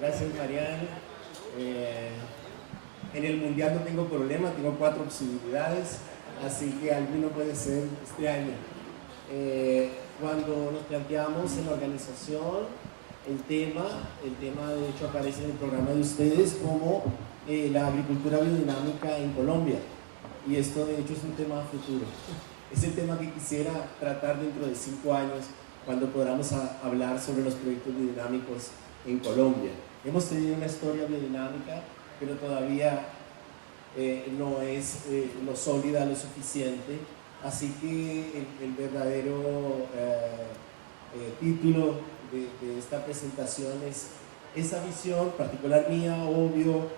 Gracias, Mariano. En el mundial no tengo problema, tengo 4 posibilidades, así que alguno puede ser este año. Cuando nos planteamos en la organización el tema de hecho aparece en el programa de ustedes como la agricultura biodinámica en Colombia. Y esto de hecho es un tema futuro. Es el tema que quisiera tratar dentro de 5 años, cuando podamos hablar sobre los proyectos biodinámicos en Colombia. Hemos tenido una historia biodinámica, pero todavía no es lo sólida, lo suficiente. Así que el verdadero título de esta presentación es esa visión particular mía, obvio,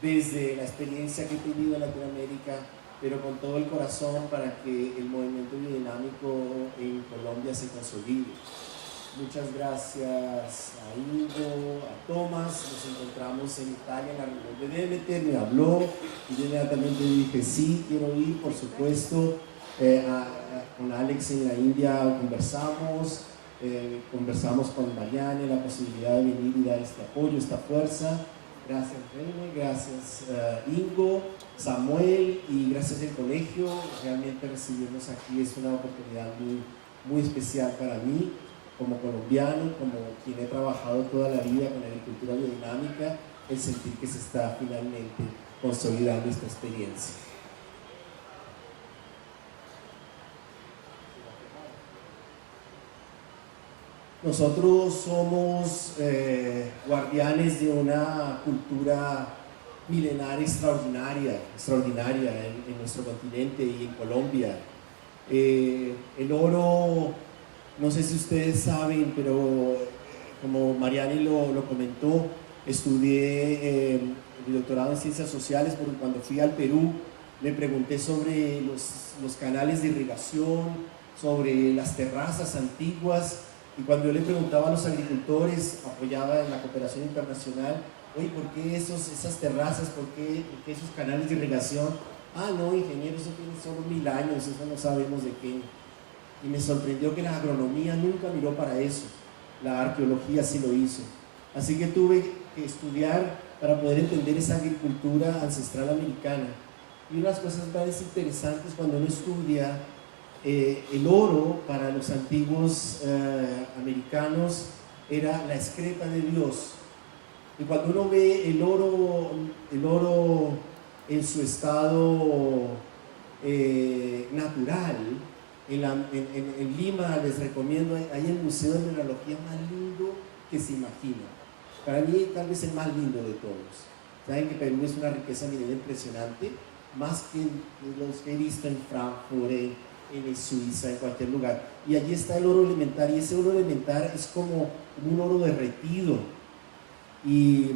desde la experiencia que he tenido en Latinoamérica, pero con todo el corazón para que el movimiento biodinámico en Colombia se consolide. Muchas gracias a Ingo, a Tomás. Nos encontramos en Italia en la reunión de Demeter, me habló y yo inmediatamente dije sí, quiero ir, por supuesto. Con Alex en la India conversamos con Marianne la posibilidad de venir y dar este apoyo, esta fuerza. Gracias Reine, gracias Ingo, Samuel, y gracias al colegio. Realmente recibirnos aquí es una oportunidad muy especial para mí, como colombiano, como quien he trabajado toda la vida con la agricultura biodinámica, el sentir que se está finalmente consolidando esta experiencia. Nosotros somos guardianes de una cultura milenaria extraordinaria en nuestro continente y en Colombia. El oro, no sé si ustedes saben, pero como Mariani lo comentó, estudié mi doctorado en Ciencias Sociales, porque cuando fui al Perú me pregunté sobre los canales de irrigación, sobre las terrazas antiguas. Y cuando yo le preguntaba a los agricultores, apoyaba en la cooperación internacional, oye, ¿por qué esas terrazas? ¿Por qué esos canales de irrigación? Ah, no, ingeniero, eso tiene solo 1000 años, eso no sabemos de qué. Y me sorprendió que la agronomía nunca miró para eso, la arqueología sí lo hizo. Así que tuve que estudiar para poder entender esa agricultura ancestral americana. Y unas cosas más interesantes cuando uno estudia el oro para los antiguos americanos era la excreta de Dios. Y cuando uno ve el oro en su estado natural, en Lima les recomiendo, hay el Museo de Mineralogía más lindo que se imagina. Para mí tal vez el más lindo de todos. Saben que Perú es una riqueza minera impresionante, más que los que he visto en Frankfurt, en Suiza, en cualquier lugar. Y allí está el oro elemental, y ese oro elemental es como un oro derretido. Y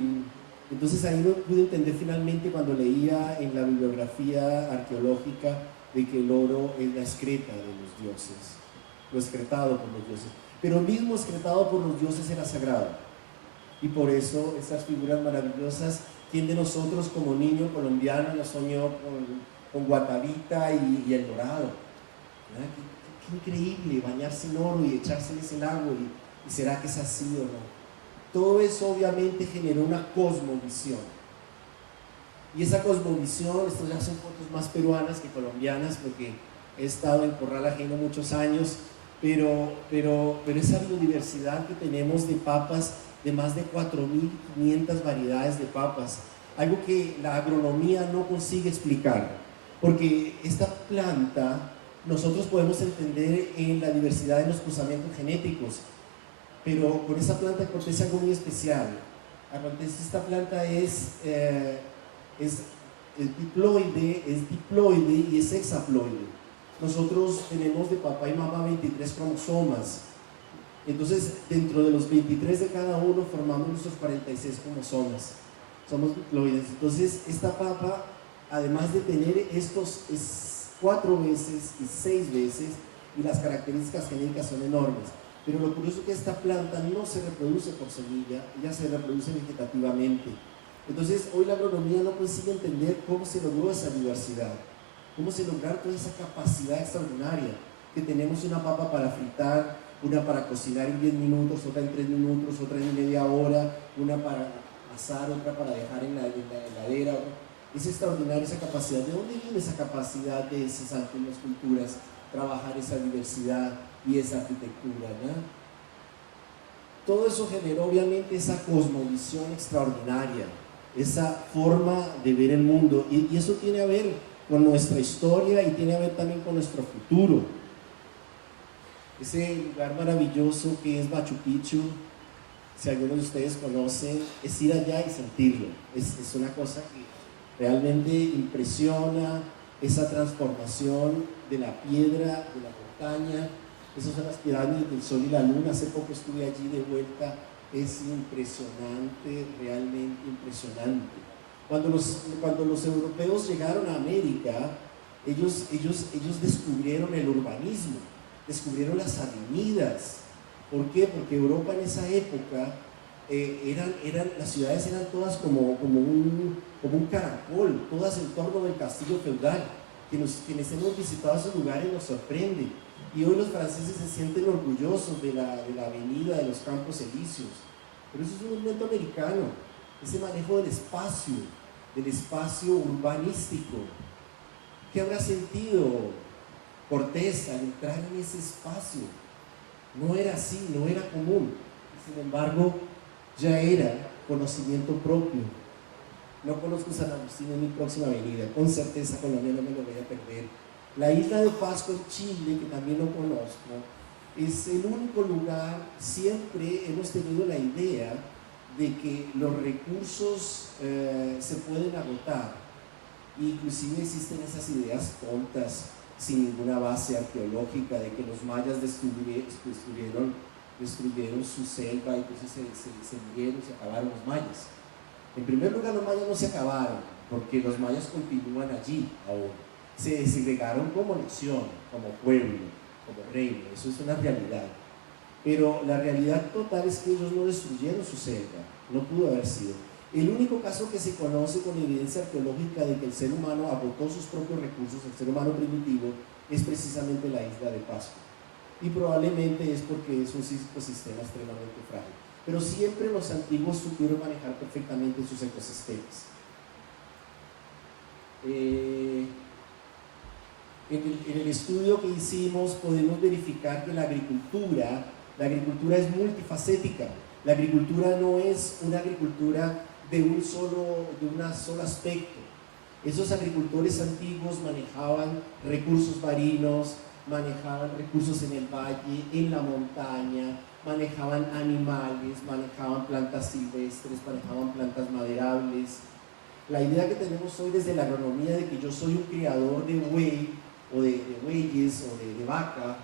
entonces ahí lo pude entender finalmente cuando leía en la bibliografía arqueológica de que el oro es la excreta de los dioses, lo excretado por los dioses. Pero mismo excretado por los dioses era sagrado. Y por eso estas figuras maravillosas, ¿quién de nosotros como niño colombiano no soñó con Guatavita y el dorado? Qué increíble bañarse en oro y echarse en ese lago, y será que es así o no. Todo eso obviamente generó una cosmovisión, y esa cosmovisión, estas ya son fotos más peruanas que colombianas, porque he estado en Corral Ajeno muchos años, pero esa biodiversidad que tenemos de papas, de más de 4500 variedades de papas, algo que la agronomía no consigue explicar, porque esta planta nosotros podemos entender en la diversidad de los cruzamientos genéticos, pero con esa planta acontece algo muy especial. Esta planta es diploide y es hexaploide. Nosotros tenemos de papá y mamá 23 cromosomas. Entonces, dentro de los 23 de cada uno formamos nuestros 46 cromosomas. Somos diploides. Entonces, esta papa, además de tener estos 4 veces y 6 veces, y las características genéticas son enormes. Pero lo curioso es que esta planta no se reproduce por semilla, ella se reproduce vegetativamente. Entonces, hoy la agronomía no consigue entender cómo se logró esa diversidad, cómo se lograron toda esa capacidad extraordinaria, que tenemos una papa para fritar, una para cocinar en 10 minutos, otra en 3 minutos, otra en media hora, una para asar, otra para dejar en la heladera. Es extraordinaria esa capacidad. ¿De dónde viene esa capacidad de esas antiguas culturas trabajar esa diversidad y esa arquitectura, ¿no? Todo eso generó obviamente esa cosmovisión extraordinaria, esa forma de ver el mundo, y eso tiene a ver con nuestra historia y tiene a ver también con nuestro futuro. Ese lugar maravilloso que es Machu Picchu, si algunos de ustedes conocen, es ir allá y sentirlo. Es una cosa que realmente impresiona, esa transformación de la piedra, de la montaña. Esas son las pirámides del Sol y la Luna. Hace poco estuve allí de vuelta. Es impresionante, realmente impresionante. Cuando los europeos llegaron a América, ellos descubrieron el urbanismo, descubrieron las avenidas. ¿Por qué? Porque Europa en esa época, las ciudades eran todas como un caracol, todas en torno del castillo feudal. Quienes hemos visitado esos lugares nos sorprende. Y hoy los franceses se sienten orgullosos de la avenida, de los Campos Elíseos. Pero eso es un movimiento americano, ese manejo del espacio urbanístico. ¿Qué habrá sentido Cortés al entrar en ese espacio? No era así, no era común. Sin embargo, ya era conocimiento propio. No conozco San Agustín en mi próxima avenida, con certeza Colombia no me lo voy a perder. La isla de Pascua en Chile, que también lo conozco, es el único lugar. Siempre hemos tenido la idea de que los recursos se pueden agotar. Inclusive existen esas ideas tontas, sin ninguna base arqueológica, de que los mayas destruyeron su selva y entonces se murieron, se acabaron los mayas. En primer lugar, los mayas no se acabaron, porque los mayas continúan allí aún. Se segregaron como nación, como pueblo, como reino. Eso es una realidad. Pero la realidad total es que ellos no destruyeron su selva, no pudo haber sido. El único caso que se conoce con evidencia arqueológica de que el ser humano agotó sus propios recursos, el ser humano primitivo, es precisamente la isla de Pascua. Y probablemente es porque es un ecosistema extremadamente frágil. Pero siempre los antiguos supieron manejar perfectamente sus ecosistemas. En el estudio que hicimos podemos verificar que la agricultura es multifacética. La agricultura no es una agricultura de un solo aspecto. Esos agricultores antiguos manejaban recursos marinos, manejaban recursos en el valle, en la montaña, manejaban animales, manejaban plantas silvestres, manejaban plantas maderables. La idea que tenemos hoy desde la agronomía de que yo soy un criador de buey o de bueyes o de vaca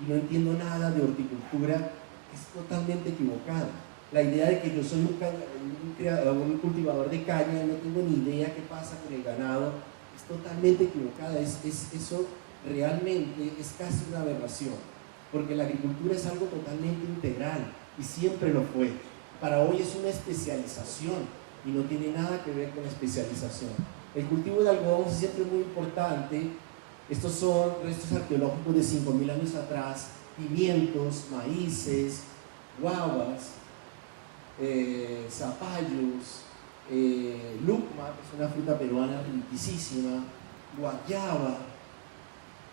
y no entiendo nada de horticultura es totalmente equivocada. La idea de que yo soy un cultivador de caña y no tengo ni idea qué pasa con el ganado es totalmente equivocada. Eso realmente es casi una aberración, porque la agricultura es algo totalmente integral y siempre lo fue. Para hoy es una especialización y no tiene nada que ver con la especialización. El cultivo de algodón es siempre muy importante. Estos son restos arqueológicos de 5.000 años atrás: pimientos, maíces, guavas, zapallos, lucma, que es una fruta peruana riquísima, guayaba.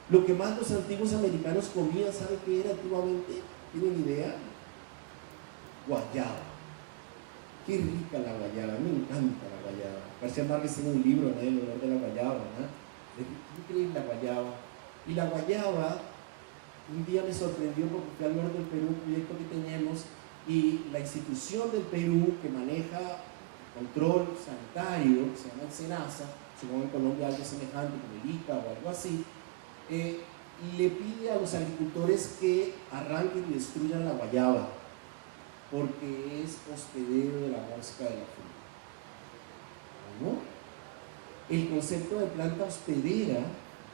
Lo que más los antiguos americanos comían, ¿sabe qué era antiguamente? ¿Tienen idea? Guayaba. Qué rica la guayaba, me encanta la guayaba. García Márquez tiene un libro, ¿no?, El olor de la guayaba, ¿no? Es increíble la guayaba. Y la guayaba, un día me sorprendió porque fui al norte del Perú, un proyecto que tenemos, y la institución del Perú que maneja control sanitario, que se llama el SENASA, supongo en Colombia algo semejante como el ICA o algo así, le pide a los agricultores que arranquen y destruyan la guayaba, porque es hospedero de la mosca de la fruta. ¿No? El concepto de planta hospedera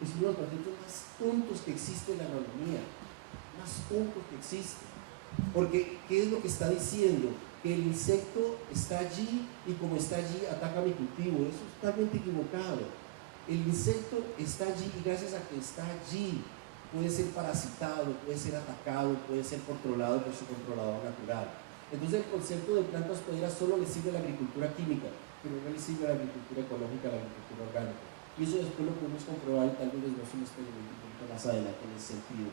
es uno de los conceptos más tontos que existe en la agronomía, más tontos que existe. Porque, ¿qué es lo que está diciendo? Que el insecto está allí y como está allí ataca mi cultivo. Eso es totalmente equivocado. El insecto está allí y gracias a que está allí puede ser parasitado, puede ser atacado, puede ser controlado por su controlador natural. Entonces el concepto de planta hospedera solo le sirve a la agricultura química, pero no le sirve a la agricultura ecológica, a la agricultura orgánica. Y eso después lo podemos comprobar y tal vez les voy a hacer un experimento un poquito más adelante en ese sentido.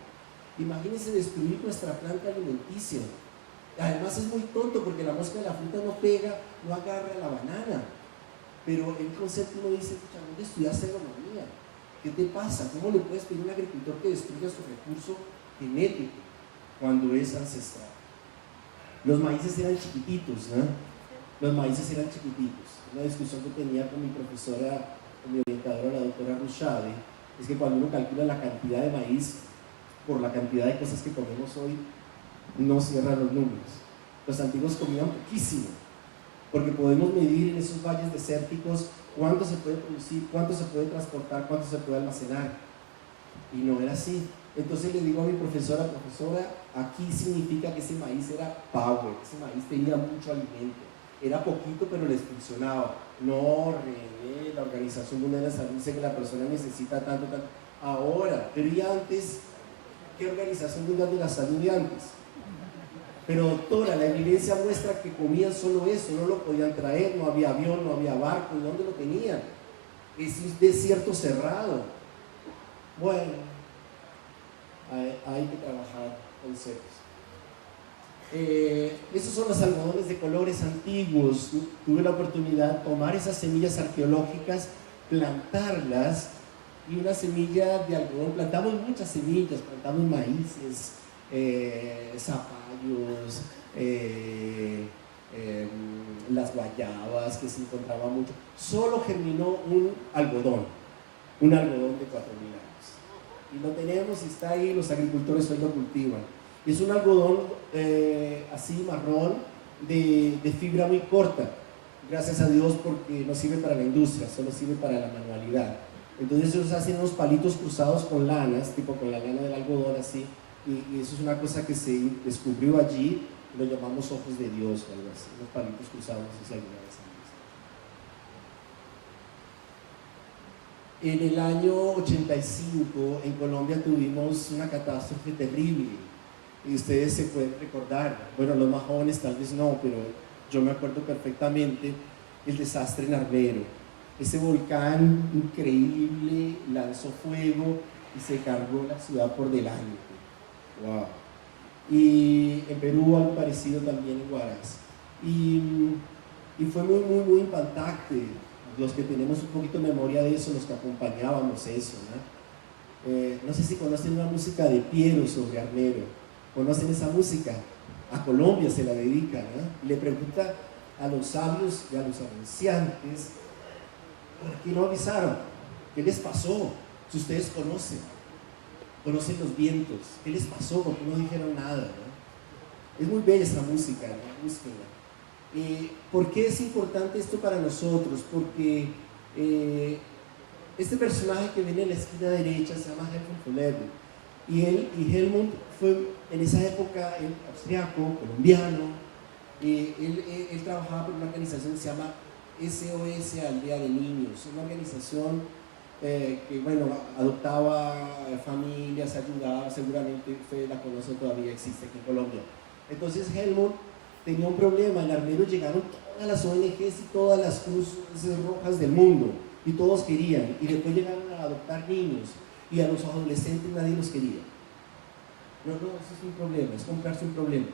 Imagínense destruir nuestra planta alimenticia. Además es muy tonto porque la mosca de la fruta no pega, no agarra la banana. Pero el concepto uno dice, ¿dónde estudiaste agronomía? ¿Qué te pasa? ¿Cómo le puedes pedir a un agricultor que destruya su recurso genético cuando es ancestral? Los maíces eran chiquititos, ¿no? Los maíces eran chiquititos. Una discusión que tenía con mi profesora, con mi orientadora, la doctora Rushade, es que cuando uno calcula la cantidad de maíz por la cantidad de cosas que comemos hoy, no cierran los números. Los antiguos comían poquísimo, porque podemos medir en esos valles desérticos cuánto se puede producir, cuánto se puede transportar, cuánto se puede almacenar. Y no era así. Entonces le digo a mi profesora, aquí significa que ese maíz era power, ese maíz tenía mucho alimento, era poquito pero les funcionaba. No, René, la Organización Mundial de la Salud dice que la persona necesita tanto. Ahora, pero ¿y antes? ¿Qué Organización Mundial de la Salud de antes? Pero doctora, la evidencia muestra que comían solo eso, no lo podían traer, no había avión, no había barco, ¿y dónde lo tenían? Es un desierto cerrado. Bueno, hay que trabajar conceptos. Esos son los algodones de colores antiguos. Tuve la oportunidad de tomar esas semillas arqueológicas, plantarlas, y una semilla de algodón, plantamos muchas semillas, plantamos maíces, zapallos, las guayabas que se encontraba mucho. Solo germinó un algodón de 4.000 años. Y lo tenemos y está ahí, los agricultores hoy lo cultivan. Es un algodón así marrón de fibra muy corta, gracias a Dios, porque no sirve para la industria, solo sirve para la manualidad. Entonces ellos hacen unos palitos cruzados con lanas, tipo con la lana del algodón así, y eso es una cosa que se descubrió allí, y lo llamamos ojos de Dios o algo así, unos palitos cruzados, no sé si alguna vez han visto. En el año 85 en Colombia tuvimos una catástrofe terrible, y ustedes se pueden recordar, bueno, los más jóvenes tal vez no, pero yo me acuerdo perfectamente el desastre en Armero. Ese volcán increíble lanzó fuego y se cargó la ciudad por delante. Wow. Y en Perú algo parecido también en Huaraz. Y fue muy impactante. Los que tenemos un poquito de memoria de eso, los que acompañábamos eso, ¿no? No sé si conocen una música de Piero sobre Armero. ¿Conocen esa música? A Colombia se la dedica, ¿no? Y le pregunta a los sabios y a los anunciantes, ¿por qué no avisaron? ¿Qué les pasó? Si ustedes conocen los vientos, ¿qué les pasó? ¿Por qué no dijeron nada? ¿no? Es muy bella esta música, ¿no? Búsquenla. ¿Por qué es importante esto para nosotros? Porque este personaje que viene en la esquina derecha se llama Helmut Koller, y Helmut fue en esa época austriaco, colombiano. Él trabajaba por una organización que se llama SOS Aldea de Niños, una organización que, bueno, adoptaba familias, ayudaba, seguramente usted la conoce, todavía existe aquí en Colombia. Entonces Helmut tenía un problema. En Armero llegaron todas las ONGs y todas las cruces rojas del mundo, y todos querían, y después llegaron a adoptar niños, y a los adolescentes nadie los quería. No, eso es un problema, es comprarse un problema.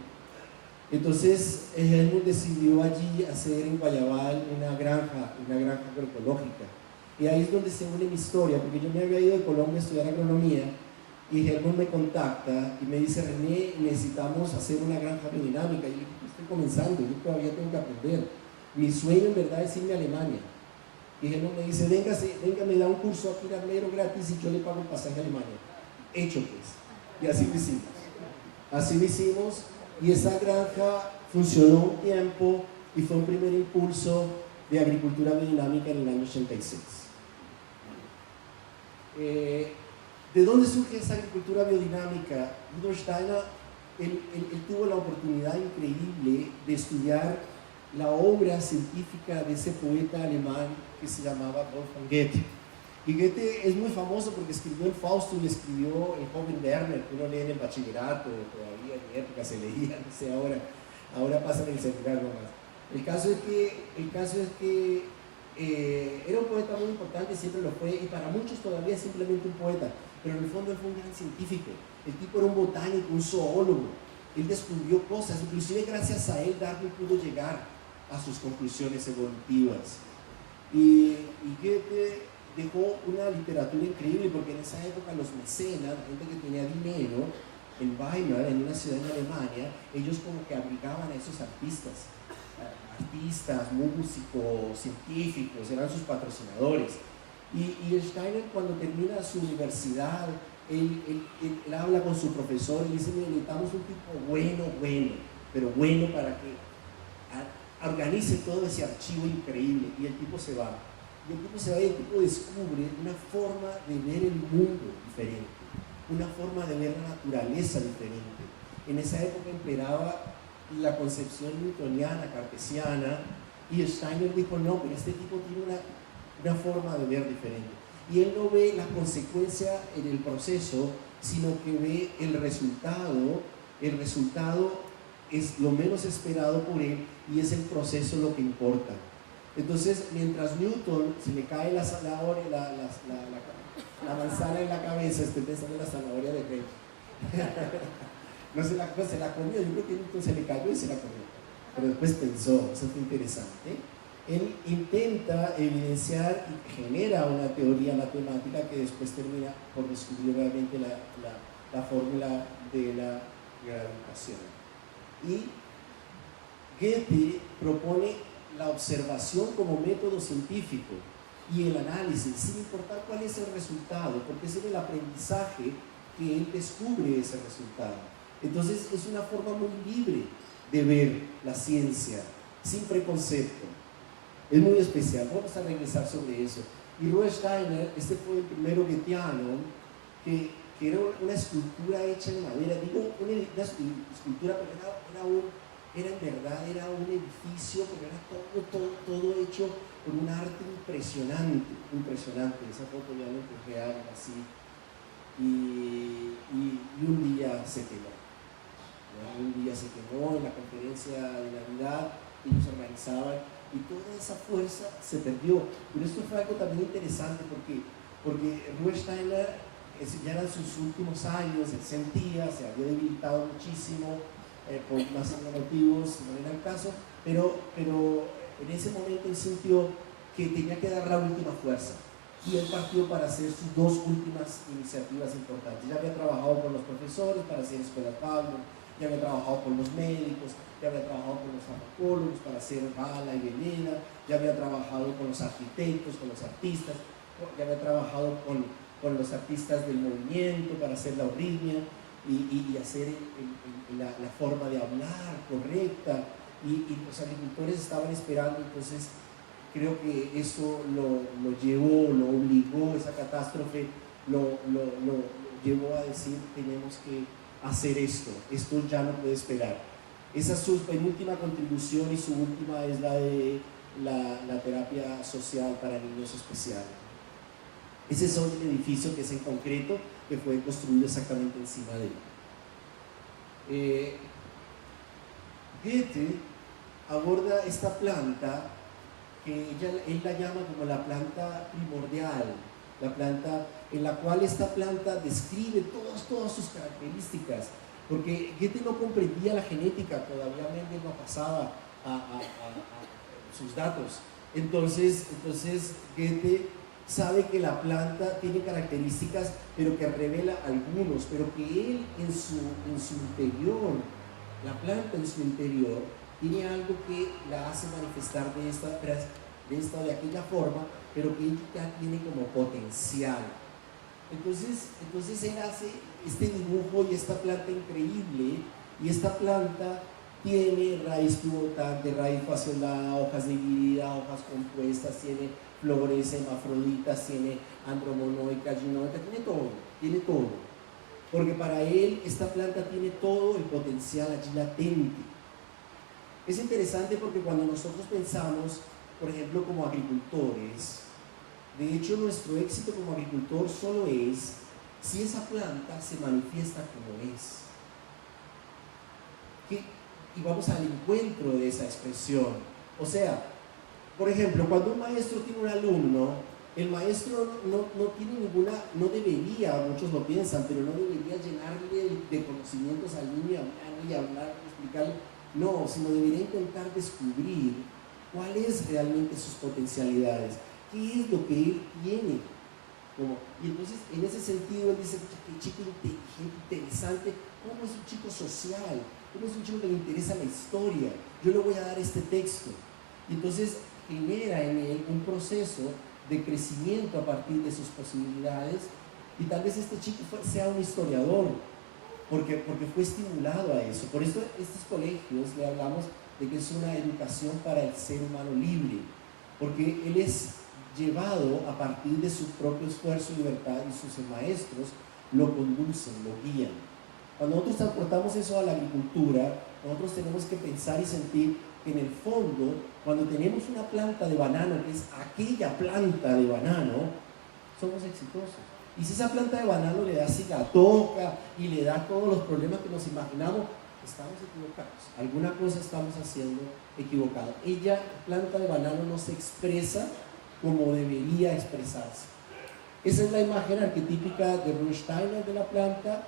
Entonces Helmut decidió allí hacer en Guayabal una granja agroecológica, y ahí es donde se une mi historia, porque yo me había ido de Colombia a estudiar agronomía, y Helmut me contacta y me dice: René, necesitamos hacer una granja biodinámica. Y yo dije: estoy comenzando, yo todavía tengo que aprender, mi sueño en verdad es irme a Alemania. Y Helmut me dice: venga, me da un curso aquí en Armero gratis y yo le pago el pasaje a Alemania. Hecho pues. Y así lo hicimos, y esa granja funcionó un tiempo y fue un primer impulso de agricultura biodinámica en el año 86. ¿De dónde surge esa agricultura biodinámica? Rudolf Steiner, él tuvo la oportunidad increíble de estudiar la obra científica de ese poeta alemán que se llamaba Wolfgang Goethe. Y Goethe es muy famoso porque escribió el Fausto y escribió el joven Werner, que uno lee en el bachillerato, todavía en mi época se leía, no sé, ahora pasa en el celular nomás. El caso es que era un poeta muy importante, siempre lo fue, y para muchos todavía es simplemente un poeta, pero en el fondo él fue un gran científico. El tipo era un botánico, un zoólogo. Él descubrió cosas, inclusive gracias a él Darwin pudo llegar a sus conclusiones evolutivas. Y Goethe dejó una literatura increíble, porque en esa época los mecenas, la gente que tenía dinero, en Weimar, en una ciudad en Alemania, ellos como que abrigaban a esos artistas, músicos, científicos, eran sus patrocinadores. Y Steiner, cuando termina su universidad, él habla con su profesor y dice: necesitamos un tipo bueno, pero bueno para que organice todo ese archivo increíble. Y el tipo se va. Y el tipo descubre una forma de ver el mundo diferente, una forma de ver la naturaleza diferente. En esa época imperaba la concepción newtoniana, cartesiana, y Steiner dijo: no, pero este tipo tiene una forma de ver diferente. Y él no ve la consecuencia en el proceso, sino que ve el resultado. El resultado es lo menos esperado por él, y es el proceso lo que importa. Entonces, mientras Newton se le cae la zanahoria, la manzana en la cabeza, estoy pensando en la zanahoria de Rey. No se la comió, yo creo que Newton se le cayó y se la comió. Pero después pensó, eso fue interesante. Él intenta evidenciar y genera una teoría matemática que después termina por descubrir realmente la fórmula de la gravitación. Y Goethe propone la observación como método científico y el análisis, sin importar cuál es el resultado, porque es en el aprendizaje que él descubre ese resultado. Entonces es una forma muy libre de ver la ciencia, sin preconcepto. Es muy especial. Vamos a regresar sobre eso. Y Rudolf Steiner, este fue el primero goetheano que era una escultura hecha en madera. Digo una escultura, pero era en verdad, era un edificio, pero era todo hecho con un arte impresionante. Esa foto ya no es real, así. Y un día se quemó. En la conferencia de Navidad, ellos organizaban, y toda esa fuerza se perdió. Pero esto fue algo también interesante, porque Rudolf Steiner ya eran sus últimos años, él sentía, se había debilitado muchísimo, por más motivos, no era el caso, pero en ese momento él sintió que tenía que dar la última fuerza, y él partió para hacer sus dos últimas iniciativas importantes. Ya había trabajado con los profesores para hacer escuelas Pablo, ya había trabajado con los médicos, ya había trabajado con los farmacólogos para hacer bala y venena, ya había trabajado con los arquitectos, con los artistas, ya había trabajado con los artistas del movimiento para hacer la arritmia y hacer la forma de hablar correcta, y los agricultores estaban esperando. Entonces creo que eso lo obligó, esa catástrofe lo llevó a decir: tenemos que hacer esto ya no puede esperar. Esa es su penúltima contribución, y su última es la de la terapia social para niños especiales. Ese es el edificio que es en concreto, que fue construido exactamente encima de él. Goethe aborda esta planta que él la llama como la planta primordial, la planta en la cual esta planta describe todas sus características, porque Goethe no comprendía la genética, todavía Mendel no pasaba a sus datos. Entonces Goethe sabe que la planta tiene características, pero que revela algunos, pero que él en su interior, la planta en su interior, tiene algo que la hace manifestar de esta o de aquella forma, pero que ella tiene como potencial. Entonces él hace este dibujo y esta planta increíble, y esta planta tiene raíz pivotante, raíz fasciolada, hojas divididas, hojas compuestas, tiene flores hermafroditas, tiene andromonoicas, ginoicas, tiene todo. Porque para él esta planta tiene todo el potencial allí latente. Es interesante porque cuando nosotros pensamos, por ejemplo, como agricultores, De hecho, nuestro éxito como agricultor solo es si esa planta se manifiesta como es. Y vamos al encuentro de esa expresión. O sea, por ejemplo, cuando un maestro tiene un alumno, el maestro no tiene ninguna, no debería, muchos lo piensan, pero no debería llenarle de conocimientos al niño y hablar, explicarle, no, sino debería intentar descubrir cuáles realmente sus potencialidades, qué es lo que él tiene. Y entonces, en ese sentido, él dice, qué chico inteligente, interesante, cómo es un chico social, cómo es un chico que le interesa la historia, yo le voy a dar este texto. Y entonces genera en él un proceso de crecimiento a partir de sus posibilidades, y tal vez este chico sea un historiador, porque fue estimulado a eso. Por eso estos colegios le hablamos de que es una educación para el ser humano libre, porque él es llevado a partir de su propio esfuerzo y libertad, y sus maestros lo conducen, lo guían. Cuando nosotros transportamos eso a la agricultura, nosotros tenemos que pensar y sentir que en el fondo, cuando tenemos una planta de banano, que es aquella planta de banano, somos exitosos. Y si esa planta de banano le da cigatoca y le da todos los problemas que nos imaginamos, estamos equivocados. Alguna cosa estamos haciendo equivocado. Ella, planta de banano, no se expresa como debería expresarse. Esa es la imagen arquetípica de Rudolf Steiner de la planta,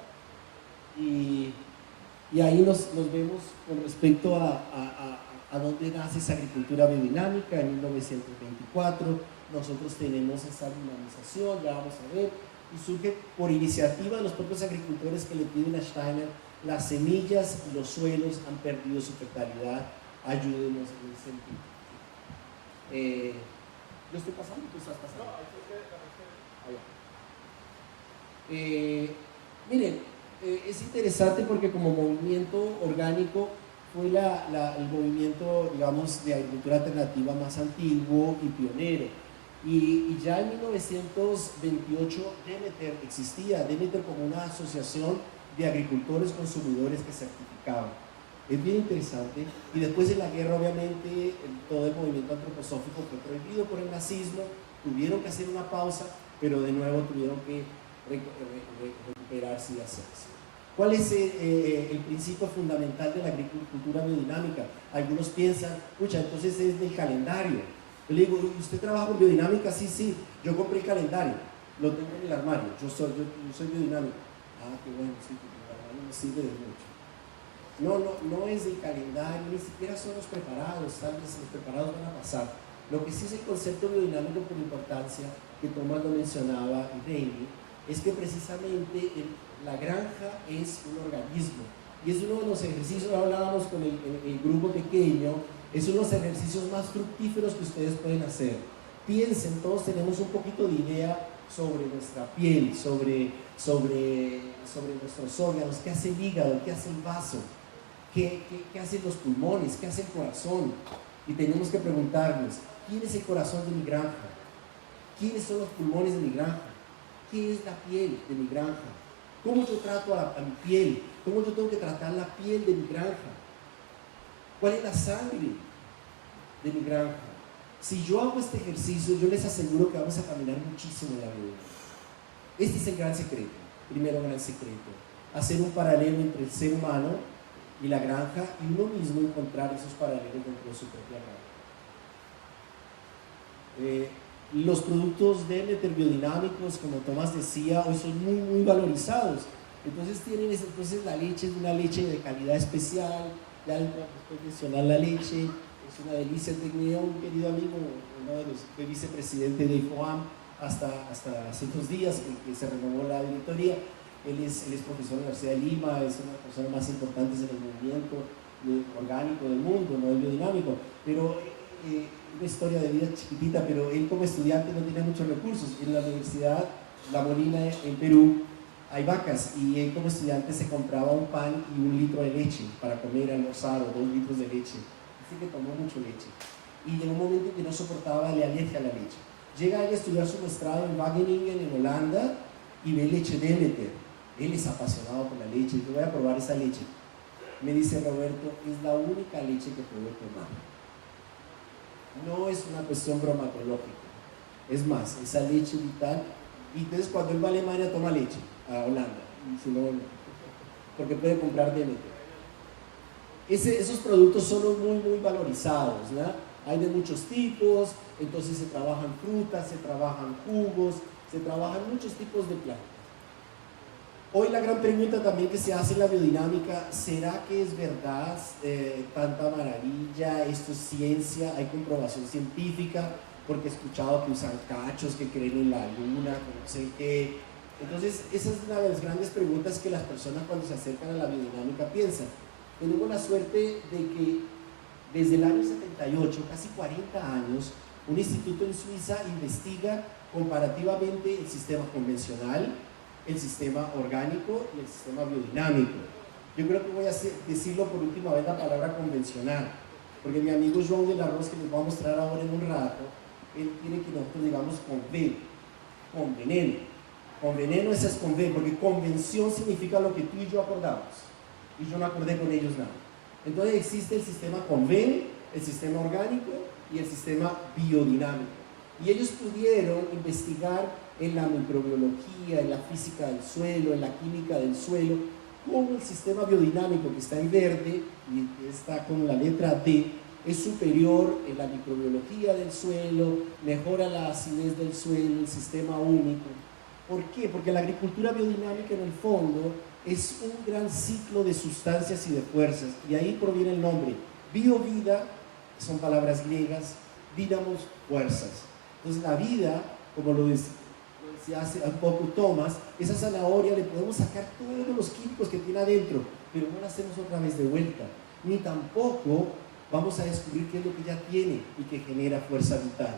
y ahí nos vemos con respecto a dónde nace esa agricultura biodinámica en 1924. Nosotros tenemos esa dinamización, ya vamos a ver, y surge por iniciativa de los propios agricultores que le piden a Steiner: las semillas y los suelos han perdido su fertilidad, ayúdenos en ese sentido. ¿Yo estoy pasando? ¿Tú estás pasando? Miren, es interesante porque como movimiento orgánico fue el movimiento, digamos, de agricultura alternativa más antiguo y pionero. Y ya en 1928 Demeter existía, Demeter como una asociación de agricultores consumidores que certificaban. Es bien interesante. Y después de la guerra, obviamente, todo el movimiento antroposófico fue prohibido por el nazismo, tuvieron que hacer una pausa, pero de nuevo tuvieron que recuperarse y hacerse. ¿Cuál es el principio fundamental de la agricultura biodinámica? Algunos piensan, pucha, entonces es del calendario. Yo le digo, ¿usted trabaja con biodinámica? Sí, sí, yo compré el calendario, lo tengo en el armario, yo soy biodinámico. Ah, qué bueno, sí, porque el armario no sirve de mucho. No es del calendario, ni siquiera son los preparados, tal vez los preparados van a pasar. Lo que sí es el concepto biodinámico por importancia, que Tomás lo mencionaba, y Reini, es que precisamente la granja es un organismo, y es uno de los ejercicios, hablábamos con el grupo pequeño, es uno de los ejercicios más fructíferos que ustedes pueden hacer. Piensen, todos tenemos un poquito de idea sobre nuestra piel, sobre nuestros órganos, qué hace el hígado, qué hace el vaso, qué hacen los pulmones, qué hace el corazón. Y tenemos que preguntarnos, ¿quién es el corazón de mi granja? ¿Quiénes son los pulmones de mi granja? ¿Qué es la piel de mi granja? ¿Cómo yo trato a mi piel? ¿Cómo yo tengo que tratar la piel de mi granja? ¿Cuál es la sangre de mi granja? Si yo hago este ejercicio, yo les aseguro que vamos a caminar muchísimo en la vida. Este es el gran secreto, primero gran secreto. Hacer un paralelo entre el ser humano y la granja, y uno mismo encontrar esos paralelos dentro de su propia granja. Los productos Demeter biodinámicos, como Tomás decía, hoy son muy, muy valorizados. Entonces la leche es una leche de calidad especial. Ya después de mencionar la leche, es una delicia. Tenía un querido amigo, uno de los que vicepresidente de IFOAM hasta hace 2 días, que se renovó la directoría. Él es profesor de la Universidad de Lima, es una de las personas más importantes en el movimiento orgánico del mundo, no el biodinámico, pero una historia de vida chiquitita, pero él como estudiante no tenía muchos recursos. En la Universidad La Molina en Perú hay vacas, y él como estudiante se compraba un pan y 1 litro de leche para comer, almorzar, o 2 litros de leche. Así que tomó mucho leche. Y llegó un momento en que no soportaba la alergia a la leche. Llega a estudiar su maestrado en Wageningen, en Holanda, y ve leche Demeter. Él es apasionado por la leche. Yo voy a probar esa leche. Me dice Roberto, es la única leche que puedo tomar. No es una cuestión bromatológica. Es más, esa leche vital. Y entonces cuando él va a Alemania toma leche, a Holanda, y si no, porque puede comprar DMT. Esos productos son muy valorizados, ¿no? Hay de muchos tipos, entonces se trabajan frutas, se trabajan jugos, se trabajan muchos tipos de plantas. Hoy la gran pregunta también que se hace en la biodinámica, ¿será que es verdad tanta maravilla? ¿Esto es ciencia? ¿Hay comprobación científica? Porque he escuchado que usan cachos, que creen en la luna, que no sé qué. Entonces, esa es una de las grandes preguntas que las personas cuando se acercan a la biodinámica piensan. Tenemos la suerte de que desde el año 78, casi 40 años, un instituto en Suiza investiga comparativamente el sistema convencional, el sistema orgánico y el sistema biodinámico. Yo creo que voy a decirlo por última vez la palabra convencional, porque mi amigo João de la Roz, que les voy a mostrar ahora en un rato, él quiere que nosotros digamos con V, con veneno. Con veneno esa es con V, porque convención significa lo que tú y yo acordamos, y yo no acordé con ellos nada. Entonces existe el sistema conven, el sistema orgánico y el sistema biodinámico. Y ellos pudieron investigar en la microbiología, en la física del suelo, en la química del suelo, cómo el sistema biodinámico que está en verde y está con la letra D es superior en la microbiología del suelo, mejora la acidez del suelo, el sistema único. ¿Por qué? Porque la agricultura biodinámica en el fondo es un gran ciclo de sustancias y de fuerzas, y ahí proviene el nombre. Bio-vida, son palabras griegas, dínamos, fuerzas. Entonces la vida, como lo decía hace un poco Thomas, esa zanahoria le podemos sacar todos los químicos que tiene adentro, pero no la hacemos otra vez de vuelta, ni tampoco vamos a descubrir qué es lo que ella tiene y que genera fuerza vital.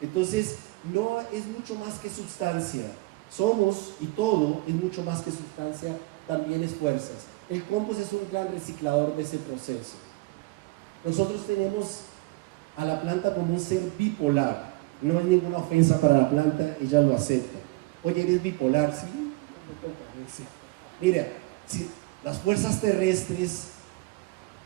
Entonces no es mucho más que sustancia. Somos, y todo es mucho más que sustancia, también es fuerzas. El compost es un gran reciclador de ese proceso. Nosotros tenemos a la planta como un ser bipolar. No hay ninguna ofensa para la planta, ella lo acepta. Oye, eres bipolar, ¿sí? Mira, si las fuerzas terrestres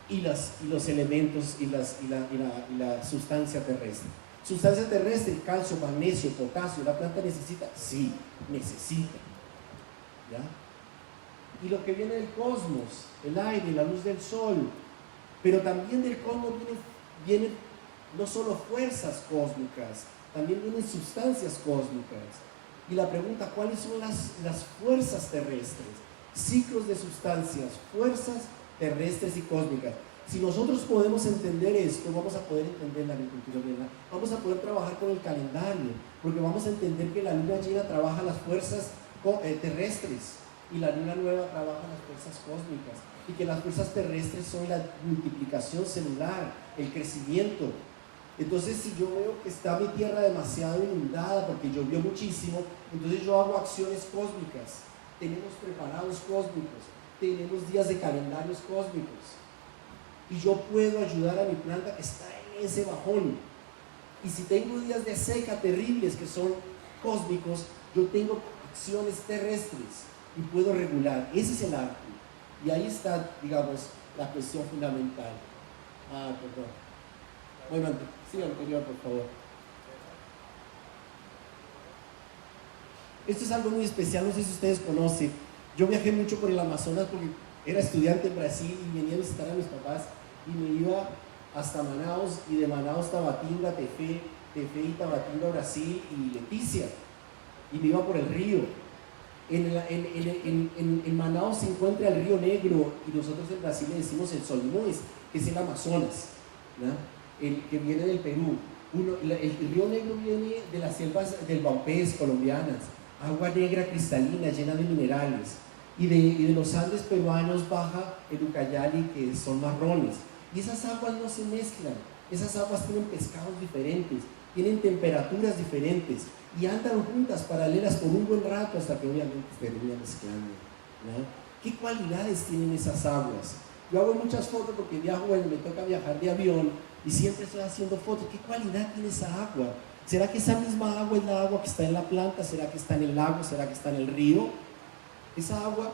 y los elementos y la sustancia terrestre. Sustancia terrestre, calcio, magnesio, potasio, ¿la planta necesita? Sí, necesita. ¿Ya? Y lo que viene del cosmos, el aire, la luz del sol, pero también del cosmos vienen no solo fuerzas cósmicas, también vienen sustancias cósmicas. Y la pregunta, ¿cuáles son las fuerzas terrestres? Ciclos de sustancias, fuerzas terrestres y cósmicas. Si nosotros podemos entender esto, vamos a poder entender la agricultura biológica, vamos a poder trabajar con el calendario, porque vamos a entender que la luna llena trabaja las fuerzas terrestres y la luna nueva trabaja las fuerzas cósmicas, y que las fuerzas terrestres son la multiplicación celular, el crecimiento. Entonces, si yo veo que está mi tierra demasiado inundada porque llovió muchísimo, entonces yo hago acciones cósmicas. Tenemos preparados cósmicos, tenemos días de calendarios cósmicos, y yo puedo ayudar a mi planta que está en ese bajón. Y si tengo días de seca terribles que son cósmicos, yo tengo acciones terrestres y puedo regular. Ese es el arte. Y ahí está, digamos, la cuestión fundamental. Perdón. Bueno, sí, anterior, por favor. Esto es algo muy especial, no sé si ustedes conocen. Yo viajé mucho por el Amazonas porque era estudiante en Brasil y venía a visitar a mis papás, y me iba hasta Manaus, y de Manaus Tabatinga, Tefé y Tabatinga, Brasil y Leticia, y me iba por el río. En Manaus se encuentra el río Negro, y nosotros en Brasil le decimos el Solimões, que es el Amazonas, ¿no? El que viene del Perú. El río Negro viene de las selvas del Vaupés colombianas, agua negra cristalina llena de minerales, y de los Andes peruanos baja el Ucayali, que son marrones, y esas aguas no se mezclan. Esas aguas tienen pescados diferentes, tienen temperaturas diferentes, y andan juntas, paralelas, por un buen rato, hasta que obviamente se terminan mezclando, ¿no? ¿Qué cualidades tienen esas aguas? Yo hago muchas fotos porque viajo, bueno, me toca viajar de avión, y siempre estoy haciendo fotos. ¿Qué cualidad tiene esa agua? ¿Será que esa misma agua es la agua que está en la planta? ¿Será que está en el lago? ¿Será que está en el río? Esa agua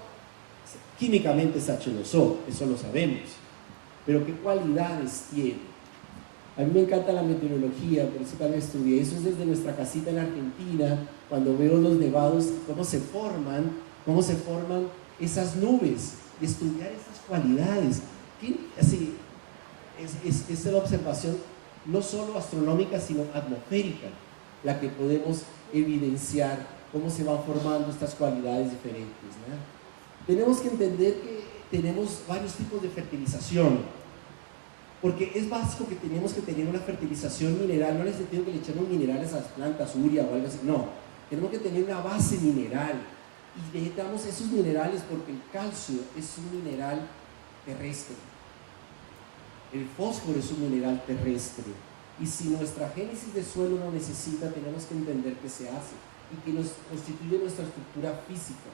químicamente es H2O, eso lo sabemos, pero ¿qué cualidades tiene? A mí me encanta la meteorología, por eso también estudié. Eso es desde nuestra casita en Argentina, cuando veo los nevados, cómo se forman esas nubes, y estudiar esas cualidades. Así, es la observación no solo astronómica, sino atmosférica, la que podemos evidenciar cómo se van formando estas cualidades diferentes, ¿no? Tenemos que entender que tenemos varios tipos de fertilización, porque es básico que tenemos que tener una fertilización mineral, no en el sentido que le echemos minerales a las plantas, urea o algo así, no, tenemos que tener una base mineral, y necesitamos esos minerales porque el calcio es un mineral terrestre, el fósforo es un mineral terrestre, y si nuestra génesis de suelo lo necesita, tenemos que entender qué se hace y que nos constituye nuestra estructura física.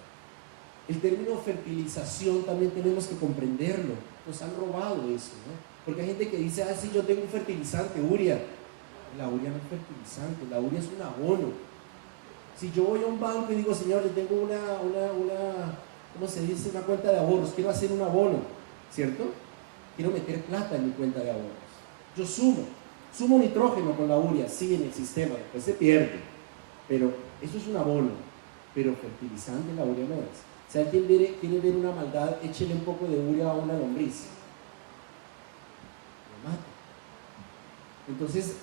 El término fertilización también tenemos que comprenderlo, nos han robado eso, ¿no? Porque hay gente que dice, sí, yo tengo un fertilizante, urea. La urea no es fertilizante, la urea es un abono. Si yo voy a un banco y digo, señor, le tengo ¿cómo se dice? Una cuenta de ahorros, quiero hacer un abono, ¿cierto? Quiero meter plata en mi cuenta de ahorros. Yo sumo nitrógeno con la urea, sí, en el sistema, después se pierde, pero eso es un abono, pero fertilizante la urea no es. Si alguien quiere ver una maldad, échele un poco de urea a una lombriz, lo mata. Entonces,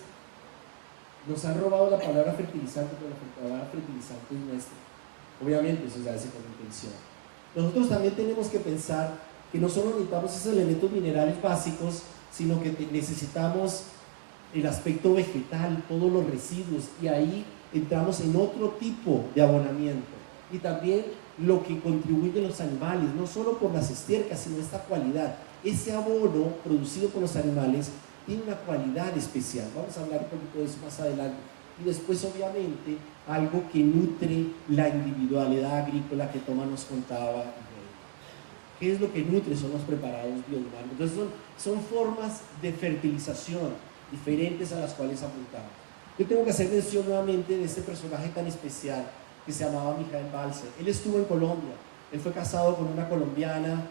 nos han robado la palabra fertilizante, pero la palabra fertilizante es nuestra. Obviamente eso se hace con intención. Nosotros también tenemos que pensar que no solo necesitamos esos elementos minerales básicos, sino que necesitamos el aspecto vegetal, todos los residuos, y ahí entramos en otro tipo de abonamiento. Y también lo que contribuyen los animales, no solo por las estiércol, sino esta cualidad. Ese abono producido por los animales tiene una cualidad especial. Vamos a hablar un poquito de eso más adelante. Y después, obviamente, algo que nutre la individualidad agrícola que Tomás nos contaba. ¿Qué es lo que nutre? Son los preparados biodinámicos. Entonces son formas de fertilización diferentes a las cuales apuntamos. Yo tengo que hacer mención nuevamente de este personaje tan especial que se llamaba Mijael Balser. Él estuvo en Colombia, él fue casado con una colombiana,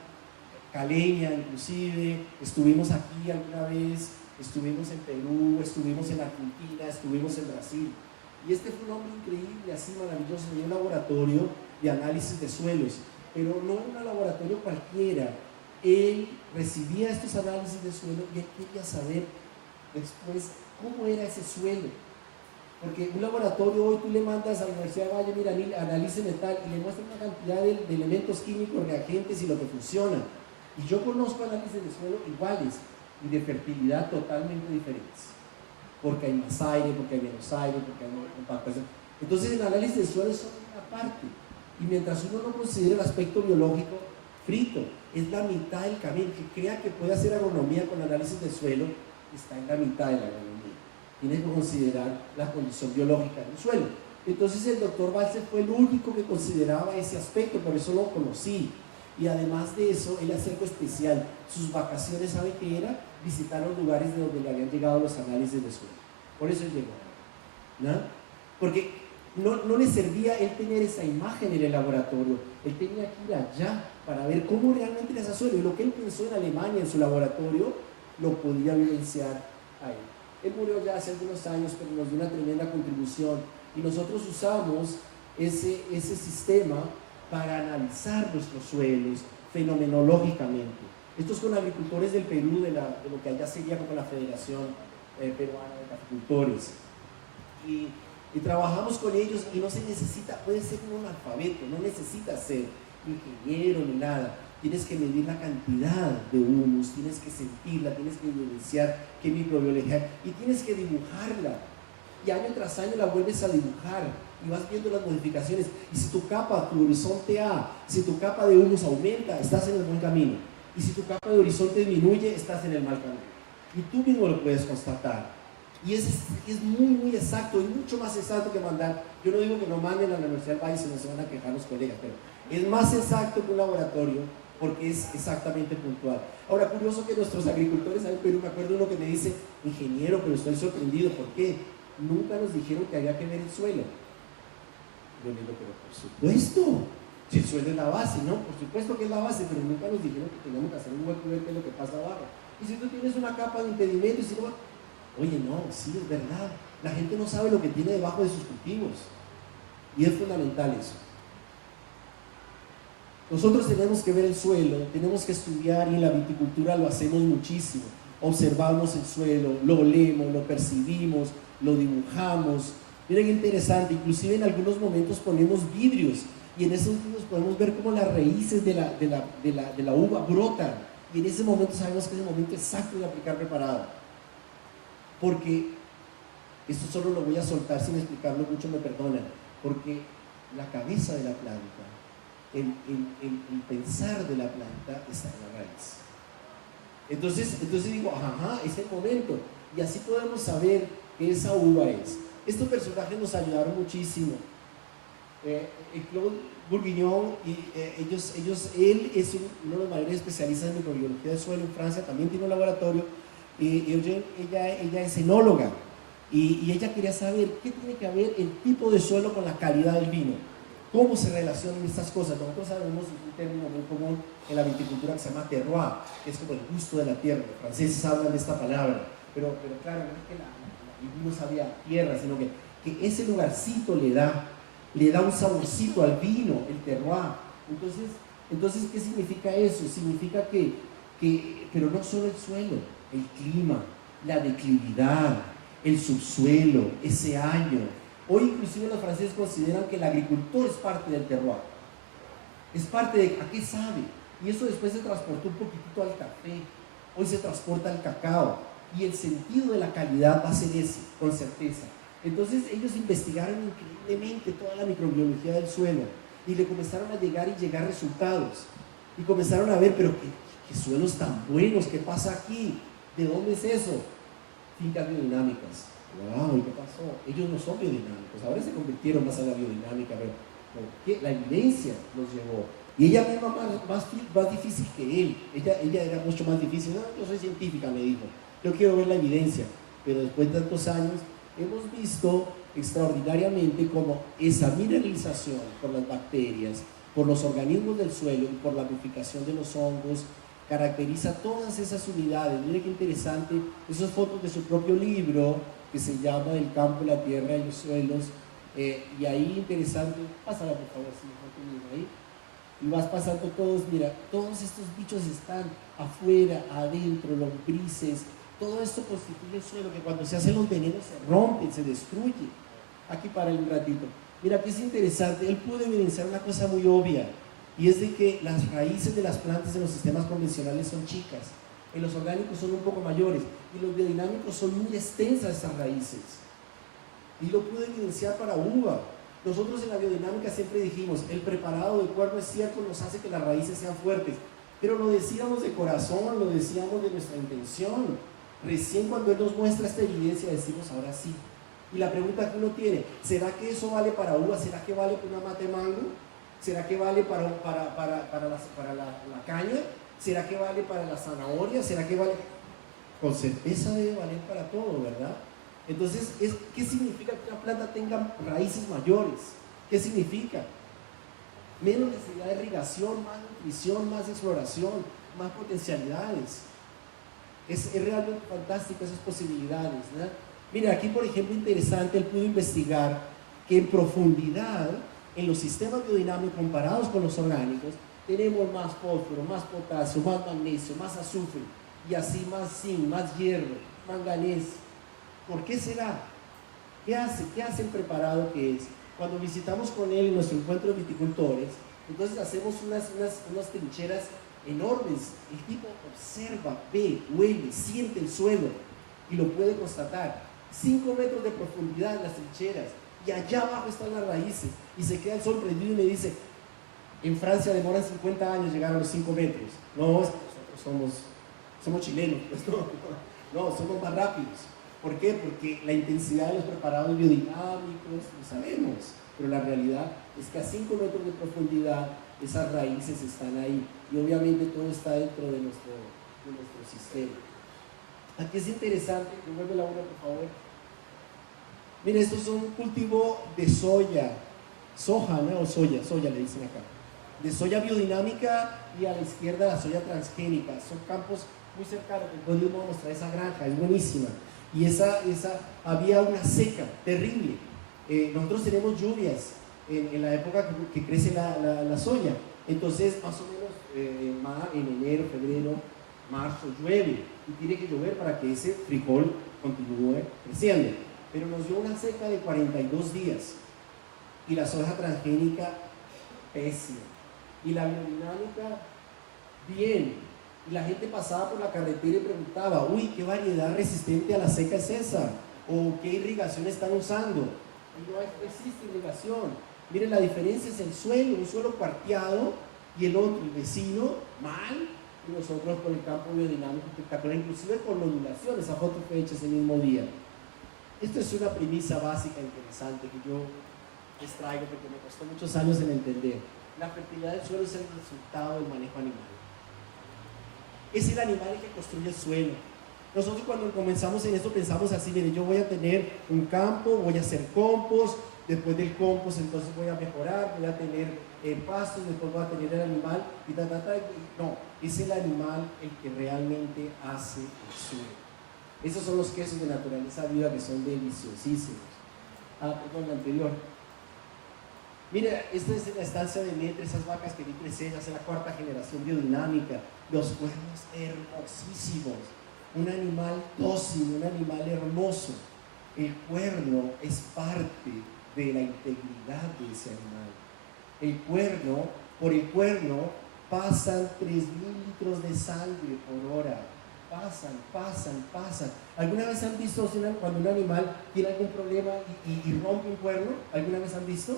caleña inclusive, estuvimos aquí alguna vez, estuvimos en Perú, estuvimos en Argentina, estuvimos en Brasil, y este fue un hombre increíble, así maravilloso, tenía un laboratorio de análisis de suelos, pero no un laboratorio cualquiera. Él recibía estos análisis de suelo y él quería saber después cómo era ese suelo, porque un laboratorio hoy tú le mandas a la Universidad de Valle, mira, analíceme tal, y le muestran una cantidad de elementos químicos, reagentes y lo que funciona, y yo conozco análisis de suelo iguales y de fertilidad totalmente diferentes, porque hay más aire, porque hay menos aire, porque hay menos compactación. Entonces el análisis de suelo es solo una parte, y mientras uno no considera el aspecto biológico, frito, es la mitad del camino. Que crea que puede hacer agronomía con análisis de suelo está en la mitad de la agronomía. Tiene que considerar la condición biológica del suelo. Entonces el doctor Balser fue el único que consideraba ese aspecto, por eso lo conocí. Y además de eso, él hacía algo especial. Sus vacaciones, ¿sabe qué era? Visitar los lugares de donde le habían llegado los análisis de suelo. Por eso él llegó, ¿no? Porque no le servía él tener esa imagen en el laboratorio. Él tenía que ir allá para ver cómo realmente era ese suelo. Y lo que él pensó en Alemania, en su laboratorio, lo podía vivenciar ahí. Él murió ya hace algunos años, pero nos dio una tremenda contribución. Y nosotros usamos ese sistema para analizar nuestros suelos fenomenológicamente. Estos con agricultores del Perú, de lo que allá sería como la Federación Peruana de Agricultores. Y trabajamos con ellos y no se necesita, puede ser un analfabeto, no necesitas ser ingeniero ni nada. Tienes que medir la cantidad de humus, tienes que sentirla, tienes que evidenciar qué microbiología y tienes que dibujarla. Y año tras año la vuelves a dibujar y vas viendo las modificaciones. Y si tu capa, tu horizonte A, si tu capa de humus aumenta, estás en el buen camino. Y si tu capa de horizonte disminuye, estás en el mal camino. Y tú mismo lo puedes constatar. Y es muy exacto, y mucho más exacto que mandar. Yo no digo que no manden a la Universidad del Valle, se nos van a quejar los colegas, pero es más exacto que un laboratorio porque es exactamente puntual. Ahora, curioso que nuestros agricultores en Perú, me acuerdo uno que me dice, ingeniero, pero estoy sorprendido, ¿por qué? Nunca nos dijeron que había que ver el suelo. Yo le digo, pero por supuesto, si el suelo es la base, ¿no? Por supuesto que es la base, pero nunca nos dijeron que teníamos que hacer un hueco y ver qué es lo que pasa abajo. Y si tú tienes una capa de impedimento, y si no, Oye, no, sí, es verdad. La gente no sabe lo que tiene debajo de sus cultivos. Y es fundamental eso. Nosotros tenemos que ver el suelo, tenemos que estudiar, y en la viticultura lo hacemos muchísimo. Observamos el suelo, lo olemos, lo percibimos, lo dibujamos. Miren qué interesante, inclusive en algunos momentos ponemos vidrios y en esos vidrios podemos ver cómo las raíces de la uva brotan, y en ese momento sabemos que es el momento exacto de aplicar preparado. Porque esto solo lo voy a soltar sin explicarlo mucho, me perdonan, porque la cabeza de la planta, el pensar de la planta está en la raíz. Entonces digo, ajá, es el momento, y así podemos saber que esa uva es. Estos personajes nos ayudaron muchísimo. Claude Bourguignon, él es uno de los mayores especialistas en microbiología del suelo en Francia, también tiene un laboratorio, ella es enóloga, y ella quería saber qué tiene que ver el tipo de suelo con la calidad del vino, cómo se relacionan estas cosas. Nosotros sabemos un término muy común en la viticultura que se llama terroir, que es como el gusto de la tierra. Los franceses hablan de esta palabra, pero claro, no es que el vino sabía tierra, sino que ese lugarcito le da un saborcito al vino, el terroir. Entonces, ¿qué significa eso? Significa pero no solo el suelo, el clima, la declividad, el subsuelo, ese año. Hoy inclusive los franceses consideran que el agricultor es parte del terroir, es parte de a qué sabe, y eso después se transportó un poquitito al café, hoy se transporta al cacao, y el sentido de la calidad va a ser ese, con certeza. Entonces ellos investigaron increíblemente toda la microbiología del suelo, y le comenzaron a llegar resultados, y comenzaron a ver, pero qué suelos tan buenos, ¿qué pasa aquí? ¿De dónde es eso? Fincas biodinámicas. ¡Wow! ¿Y qué pasó? Ellos no son biodinámicos, ahora se convirtieron más a la biodinámica, pero ¿por la evidencia los llevó? Y ella misma más difícil que él, ella era mucho más difícil. No, yo soy científica, me dijo, yo quiero ver la evidencia, pero después de tantos años hemos visto extraordinariamente cómo esa mineralización por las bacterias, por los organismos del suelo y por la amplificación de los hongos caracteriza todas esas unidades. Mire qué interesante, esas fotos de su propio libro que se llama El campo, la tierra y los suelos, y ahí interesante, pásala por favor, si no ahí, y vas pasando todos, mira, todos estos bichos están afuera, adentro, lombrices, todo esto constituye el suelo que cuando se hacen los venenos se rompen, se destruye. Aquí para un ratito. Mira que es interesante, él pudo evidenciar una cosa muy obvia, y es de que las raíces de las plantas en los sistemas convencionales son chicas, en los orgánicos son un poco mayores, y los biodinámicos son muy extensas estas raíces, y lo pude evidenciar para uva. Nosotros en la biodinámica siempre dijimos, el preparado de cuerno es cierto, nos hace que las raíces sean fuertes, pero lo decíamos de corazón, lo decíamos de nuestra intención. Recién cuando él nos muestra esta evidencia decimos, ahora sí. Y la pregunta que uno tiene, ¿será que eso vale para uva? ¿Será que vale para una mate mango? ¿Será que vale para la caña? ¿Será que vale para la zanahoria? ¿Será que vale? Con certeza debe valer para todo, ¿verdad? Entonces, ¿qué significa que una planta tenga raíces mayores? ¿Qué significa? Menos necesidad de irrigación, más nutrición, más exploración, más potencialidades. Es realmente fantástico esas posibilidades, ¿no? Mira, aquí por ejemplo interesante, él pudo investigar que en profundidad, en los sistemas biodinámicos comparados con los orgánicos, tenemos más fósforo, más potasio, más magnesio, más azufre, y así más zinc, más hierro, manganés. ¿Por qué será? ¿Qué hace el preparado que es? Cuando visitamos con él en nuestro encuentro de viticultores, entonces hacemos unas trincheras enormes. El tipo observa, ve, huele, siente el suelo y lo puede constatar. 5 metros de profundidad en las trincheras, y allá abajo están las raíces, y se queda sorprendido y me dice, en Francia demoran 50 años llegar a los 5 metros. No, nosotros somos chilenos, pues no, somos más rápidos. ¿Por qué? Porque la intensidad de los preparados biodinámicos lo sabemos, pero la realidad es que a 5 metros de profundidad esas raíces están ahí, y obviamente todo está dentro de nuestro sistema. Aquí es interesante, devuelve la una por favor. Miren, estos son un cultivo de soja, ¿no? O soya le dicen acá, de soya biodinámica, y a la izquierda la soya transgénica. Son campos muy cercanos, después les voy a mostrar esa granja, es buenísima. Y había una seca terrible. Nosotros tenemos lluvias en la época que crece la soya. Entonces, más o menos en enero, febrero, marzo llueve y tiene que llover para que ese frijol continúe creciendo. Pero nos dio una seca de 42 días y la soja transgénica pésima y la biodinámica bien. Y la gente pasaba por la carretera y preguntaba, uy, ¿qué variedad resistente a la seca es esa? ¿O qué irrigación están usando? Y no existe irrigación. Miren, la diferencia es el suelo, un suelo cuarteado y el otro, el vecino, mal, y nosotros con el campo biodinámico espectacular, inclusive con modulación. Esa foto fue hecha ese mismo día. Esto es una premisa básica interesante que yo les traigo porque me costó muchos años en entender. La fertilidad del suelo es el resultado del manejo animal. Es el animal el que construye el suelo. Nosotros cuando comenzamos en esto pensamos así, mire, yo voy a tener un campo, voy a hacer compost, después del compost entonces voy a mejorar, voy a tener pastos, después voy a tener el animal y no, es el animal el que realmente hace el suelo. Esos son los quesos de naturaleza viva que son deliciosísimos. Perdón, la anterior. Mira, esta es la estancia de Metre, esas vacas que vi crecer, hace la cuarta generación biodinámica, los cuernos hermosísimos, un animal dócil, un animal hermoso. El cuerno es parte de la integridad de ese animal. Por el cuerno pasan 3.000 litros de sangre por hora. Pasan. ¿Alguna vez han visto cuando un animal tiene algún problema y rompe un cuerno? ¿Alguna vez han visto?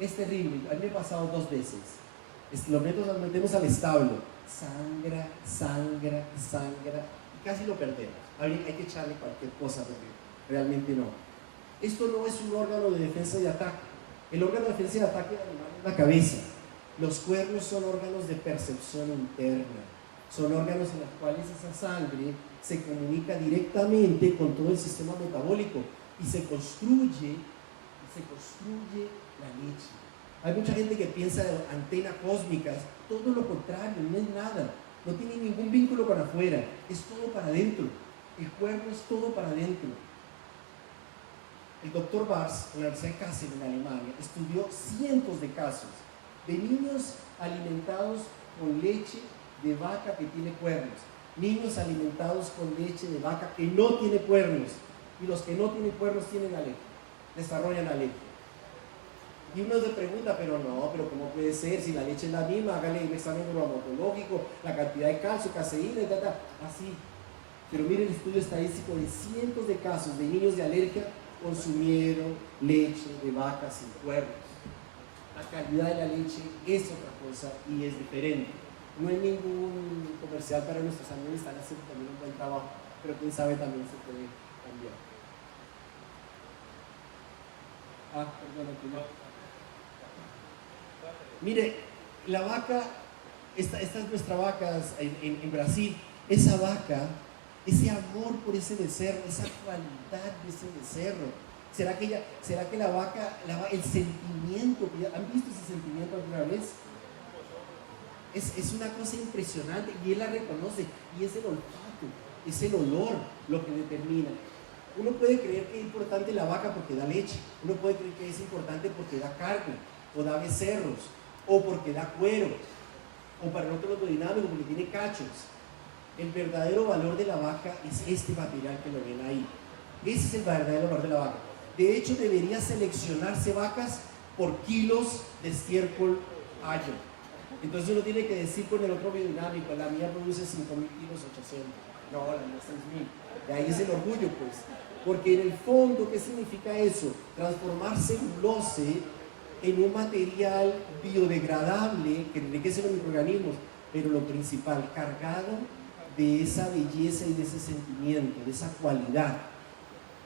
Es terrible. A mí me ha pasado 2 veces. Los metemos al establo. Sangra y casi lo perdemos. Hay que echarle cualquier cosa porque realmente no. Esto no es un órgano de defensa y ataque. El órgano de defensa y ataque del animal es la cabeza. Los cuernos son órganos de percepción interna. Son órganos en los cuales esa sangre se comunica directamente con todo el sistema metabólico y se construye la leche. Hay mucha gente que piensa de antenas cósmicas, todo lo contrario, no es nada, no tiene ningún vínculo para afuera, es todo para adentro. El cuerno es todo para adentro. El doctor Bars, en la Universidad de Kassel en Alemania, estudió cientos de casos de niños alimentados con leche de vaca que tiene cuernos, niños alimentados con leche de vaca que no tiene cuernos, y los que no tienen cuernos tienen alergia, desarrollan alergia. Y uno se pregunta, pero ¿cómo puede ser? Si la leche es la misma, hágale un examen bromatológico, la cantidad de calcio, caseína, así. Pero miren el estudio estadístico de cientos de casos de niños de alergia consumieron leche de vaca sin cuernos. La calidad de la leche es otra cosa y es diferente. No hay ningún comercial para nuestros amigos, están haciendo también un buen trabajo, pero quién sabe también se puede cambiar. Mire, la vaca, estas nuestras vacas en Brasil, esa vaca, ese amor por ese becerro, esa cualidad de ese becerro, ¿será que la vaca, el sentimiento, ¿han visto ese sentimiento alguna vez? Es una cosa impresionante y él la reconoce, y es el olfato, es el olor lo que determina. Uno puede creer que es importante la vaca porque da leche, uno puede creer que es importante porque da carne, o da becerros, o porque da cuero, o para nosotros lo dinámico porque tiene cachos. El verdadero valor de la vaca es este material que lo ven ahí. Ese es el verdadero valor de la vaca. De hecho, debería seleccionarse vacas por kilos de estiércol año. Entonces uno tiene que decir con el otro biodinámico, la mía produce 5.000 kilos, 800. No, la mía 6.000. De ahí es el orgullo, pues. Porque en el fondo, ¿qué significa eso? Transformar celulose en un material biodegradable que enriquece los microorganismos, pero lo principal, cargado de esa belleza y de ese sentimiento, de esa cualidad.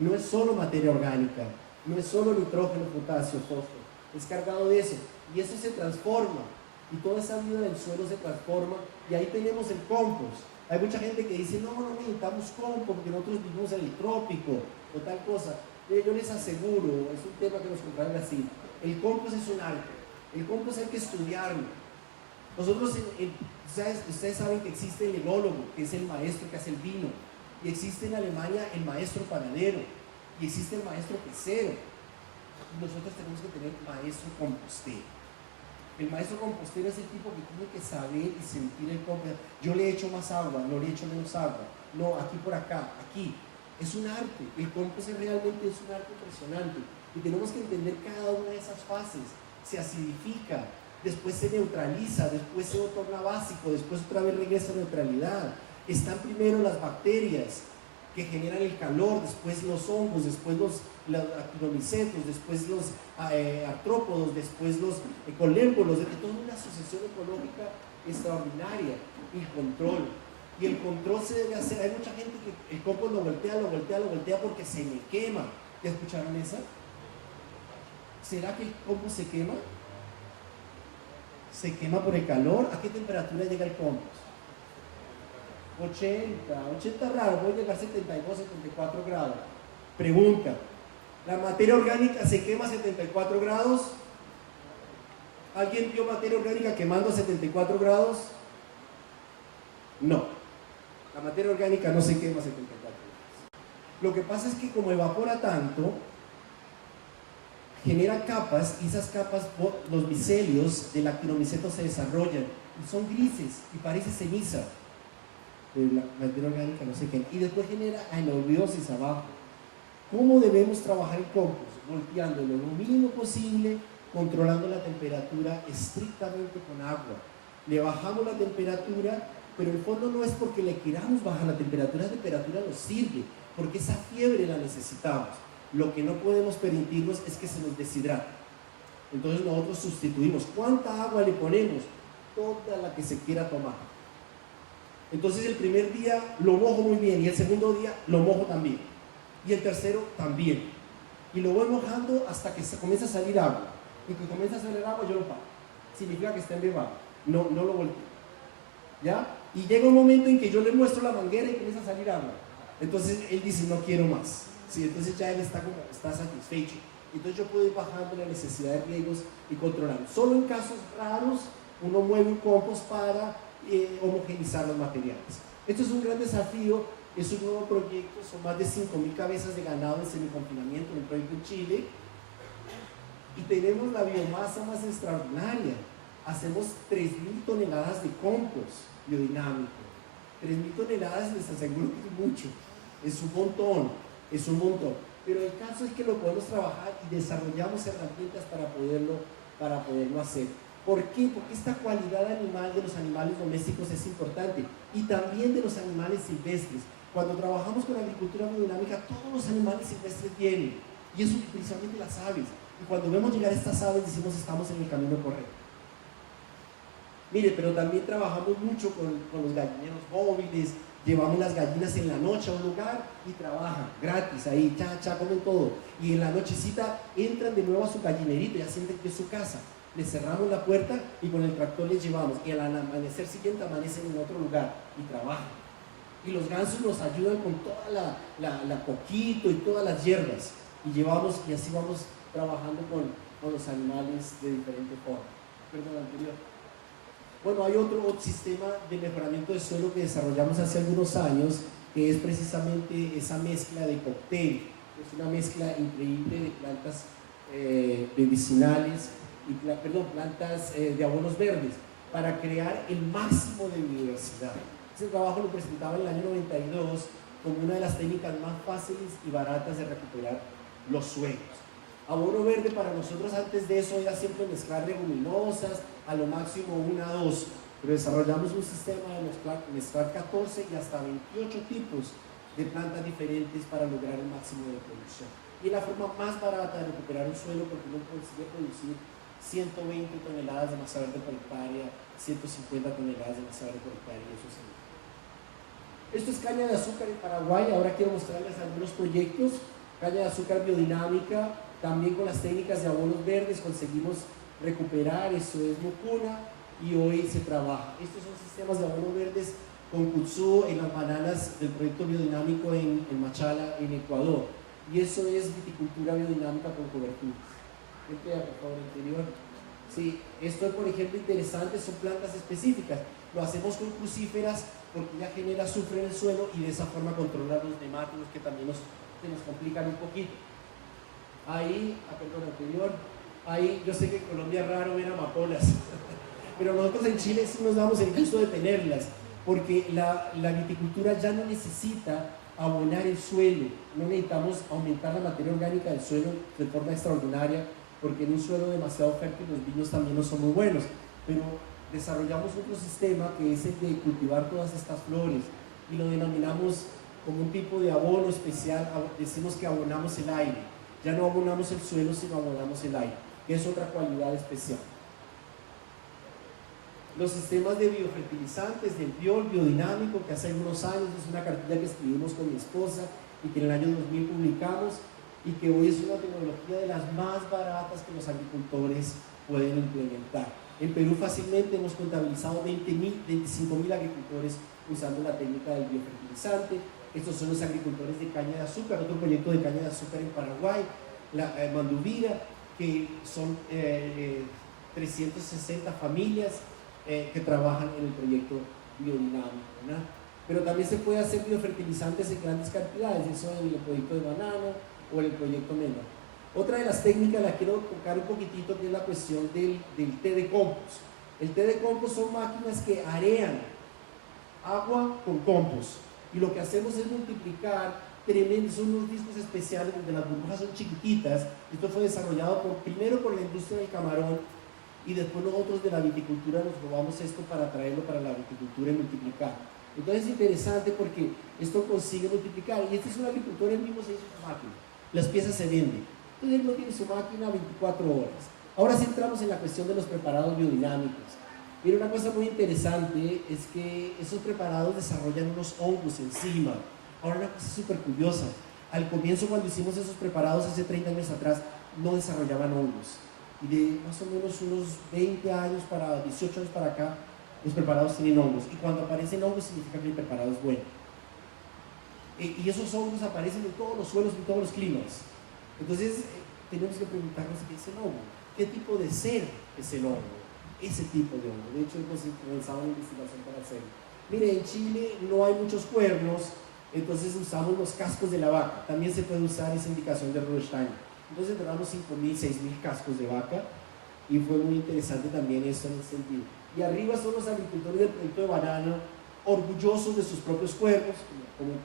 No es solo materia orgánica, no es solo nitrógeno, potasio, fósforo, es cargado de eso, y eso se transforma, y toda esa vida del suelo se transforma, y ahí tenemos el compost. Hay mucha gente que dice, no necesitamos compost porque nosotros vivimos en el trópico, o tal cosa. Yo les aseguro, es un tema que nos comprarán así, el compost es un arte, el compost hay que estudiarlo. Nosotros, ustedes saben que existe el enólogo, que es el maestro que hace el vino. y existe en Alemania el maestro panadero, y existe el maestro quesero. Nosotros tenemos que tener maestro compostero. El maestro compostero es el tipo que tiene que saber y sentir el compost. Yo le echo más agua, no le echo menos agua, no, aquí por acá, aquí. Es un arte, el compost realmente es un arte impresionante y tenemos que entender cada una de esas fases. Se acidifica, después se neutraliza, después se torna básico, después otra vez regresa a neutralidad. Están primero las bacterias que generan el calor, después los hongos, después los actinomicetos, después los artrópodos, después los colémbolos, de toda una sucesión ecológica extraordinaria. Y control. Y el control se debe hacer. Hay mucha gente que el compost lo voltea porque se me quema. ¿Ya escucharon esa? ¿Será que el compost se quema? ¿Se quema por el calor? ¿A qué temperatura llega el compost? 80 raro, puede llegar a 72, 74 grados. Pregunta, ¿la materia orgánica se quema a 74 grados? ¿Alguien vio materia orgánica quemando a 74 grados? No, la materia orgánica no se quema a 74 grados. Lo que pasa es que como evapora tanto, genera capas, y esas capas, los micelios del actinomiceto se desarrollan y son grises y parece ceniza. La materia orgánica no se quema y después genera anaerobiosis abajo. ¿Cómo debemos trabajar el compost? Volteándolo lo mínimo posible, controlando la temperatura estrictamente con agua. Le bajamos la temperatura, pero en el fondo no es porque le queramos bajar la temperatura nos sirve, porque esa fiebre la necesitamos. Lo que no podemos permitirnos es que se nos deshidrate. Entonces nosotros sustituimos. ¿Cuánta agua le ponemos? Toda la que se quiera tomar. Entonces el primer día lo mojo muy bien y el segundo día lo mojo también y el tercero también y lo voy mojando hasta que se comienza a salir agua y que comienza a salir agua yo lo paro, significa que está embebado, no lo volteo, ¿ya? Y llega un momento en que yo le muestro la manguera y comienza a salir agua, entonces él dice no quiero más, ¿sí? Entonces ya él está satisfecho, entonces yo puedo ir bajando la necesidad de riegos y controlando. Solo en casos raros uno mueve un compost para homogenizar los materiales. Esto es un gran desafío, es un nuevo proyecto, son más de 5.000 cabezas de ganado en semiconfinamiento en el proyecto en Chile y tenemos la biomasa más extraordinaria. Hacemos 3.000 toneladas de compost biodinámico. 3.000 toneladas les aseguro que es mucho, es un montón, pero el caso es que lo podemos trabajar y desarrollamos herramientas para poderlo hacer. ¿Por qué? Porque esta cualidad animal de los animales domésticos es importante y también de los animales silvestres. Cuando trabajamos con agricultura biodinámica, todos los animales silvestres vienen y eso principalmente las aves. Y cuando vemos llegar estas aves decimos estamos en el camino correcto. Mire, pero también trabajamos mucho con los gallineros móviles, llevamos las gallinas en la noche a un lugar y trabajan gratis ahí, comen todo. Y en la nochecita entran de nuevo a su gallinerito, ya sienten que es su casa. Les cerramos la puerta y con el tractor les llevamos y al amanecer siguiente amanecen en otro lugar y trabajan y los gansos nos ayudan con toda la coquito y todas las hierbas y así vamos trabajando con los animales de diferente forma. Perdón, anterior. Bueno, hay otro sistema de mejoramiento de suelo que desarrollamos hace algunos años que es precisamente esa mezcla de cóctel. Es una mezcla increíble de plantas medicinales plantas de abonos verdes para crear el máximo de biodiversidad. Ese trabajo lo presentaba en el año 92 como una de las técnicas más fáciles y baratas de recuperar los suelos. Abono verde para nosotros antes de eso era siempre mezclar leguminosas, a lo máximo 1 a 2, pero desarrollamos un sistema de mezclar 14 y hasta 28 tipos de plantas diferentes para lograr el máximo de producción. Y es la forma más barata de recuperar un suelo porque uno consigue producir 120 toneladas de masa verde por hectárea, 150 toneladas de masa verde por hectárea, y eso es el... Esto es caña de azúcar en Paraguay. Ahora quiero mostrarles algunos proyectos. Caña de azúcar biodinámica, también con las técnicas de abonos verdes conseguimos recuperar, eso es mucuna, y hoy se trabaja. Estos son sistemas de abonos verdes con kudzu en las bananas del proyecto biodinámico en Machala, en Ecuador, y eso es viticultura biodinámica con coberturas. Por favor, anterior. Sí, esto es, por ejemplo, interesante, son plantas específicas. Lo hacemos con crucíferas porque ya genera azufre en el suelo y de esa forma controla los nematodos que también se nos complican un poquito. Ahí, perdón, anterior, ahí yo sé que en Colombia es raro ver amapolas, pero nosotros en Chile sí nos damos el gusto de tenerlas, porque la viticultura ya no necesita abonar el suelo, no necesitamos aumentar la materia orgánica del suelo de forma extraordinaria, porque en un suelo demasiado fértil los vinos también no son muy buenos, pero desarrollamos otro sistema que es el de cultivar todas estas flores y lo denominamos como un tipo de abono especial. Decimos que abonamos el aire, ya no abonamos el suelo sino abonamos el aire, que es otra cualidad especial. Los sistemas de biofertilizantes, del biodinámico, que hace algunos años es una cartilla que escribimos con mi esposa y que en el año 2000 publicamos y que hoy es una tecnología de las más baratas que los agricultores pueden implementar. En Perú fácilmente hemos contabilizado 25.000 agricultores usando la técnica del biofertilizante. Estos son los agricultores de caña de azúcar, otro proyecto de caña de azúcar en Paraguay, la Manduvira, que son 360 familias que trabajan en el proyecto biodinámico, ¿no? Pero también se puede hacer biofertilizantes en grandes cantidades, eso en el proyecto de banano o en el proyecto menor. Otra de las técnicas la quiero tocar un poquitito, que es la cuestión del té de compost. El té de compost son máquinas que arean agua con compost y lo que hacemos es multiplicar tremendos, son unos discos especiales donde las burbujas son chiquititas. Esto fue desarrollado primero por la industria del camarón y después nosotros de la viticultura nos robamos esto para traerlo para la viticultura y multiplicar. Entonces es interesante porque esto consigue multiplicar, y este es un agricultor, él mismo se hizo su máquina, las piezas se venden, entonces él no tiene su máquina 24 horas. Ahora sí entramos en la cuestión de los preparados biodinámicos. Mira, una cosa muy interesante es que esos preparados desarrollan unos hongos encima. Ahora, una cosa súper curiosa, al comienzo cuando hicimos esos preparados hace 30 años atrás no desarrollaban hongos, y de más o menos unos 20 años para 18 años para acá los preparados tienen hongos, y cuando aparecen hongos significa que el preparado es bueno. Y esos hongos aparecen en todos los suelos, en todos los climas. Entonces tenemos que preguntarnos qué es el hongo, qué tipo de ser es el hongo, ese tipo de hongo. De hecho hemos comenzado una investigación para hacerlo. Mire, en Chile no hay muchos cuernos, entonces usamos los cascos de la vaca. También se puede usar esa indicación de Rudolf Steiner. Entonces donamos 5.000, 6.000 cascos de vaca, y fue muy interesante también eso en ese sentido. Y arriba son los agricultores del proyecto de banano, orgullosos de sus propios cuernos,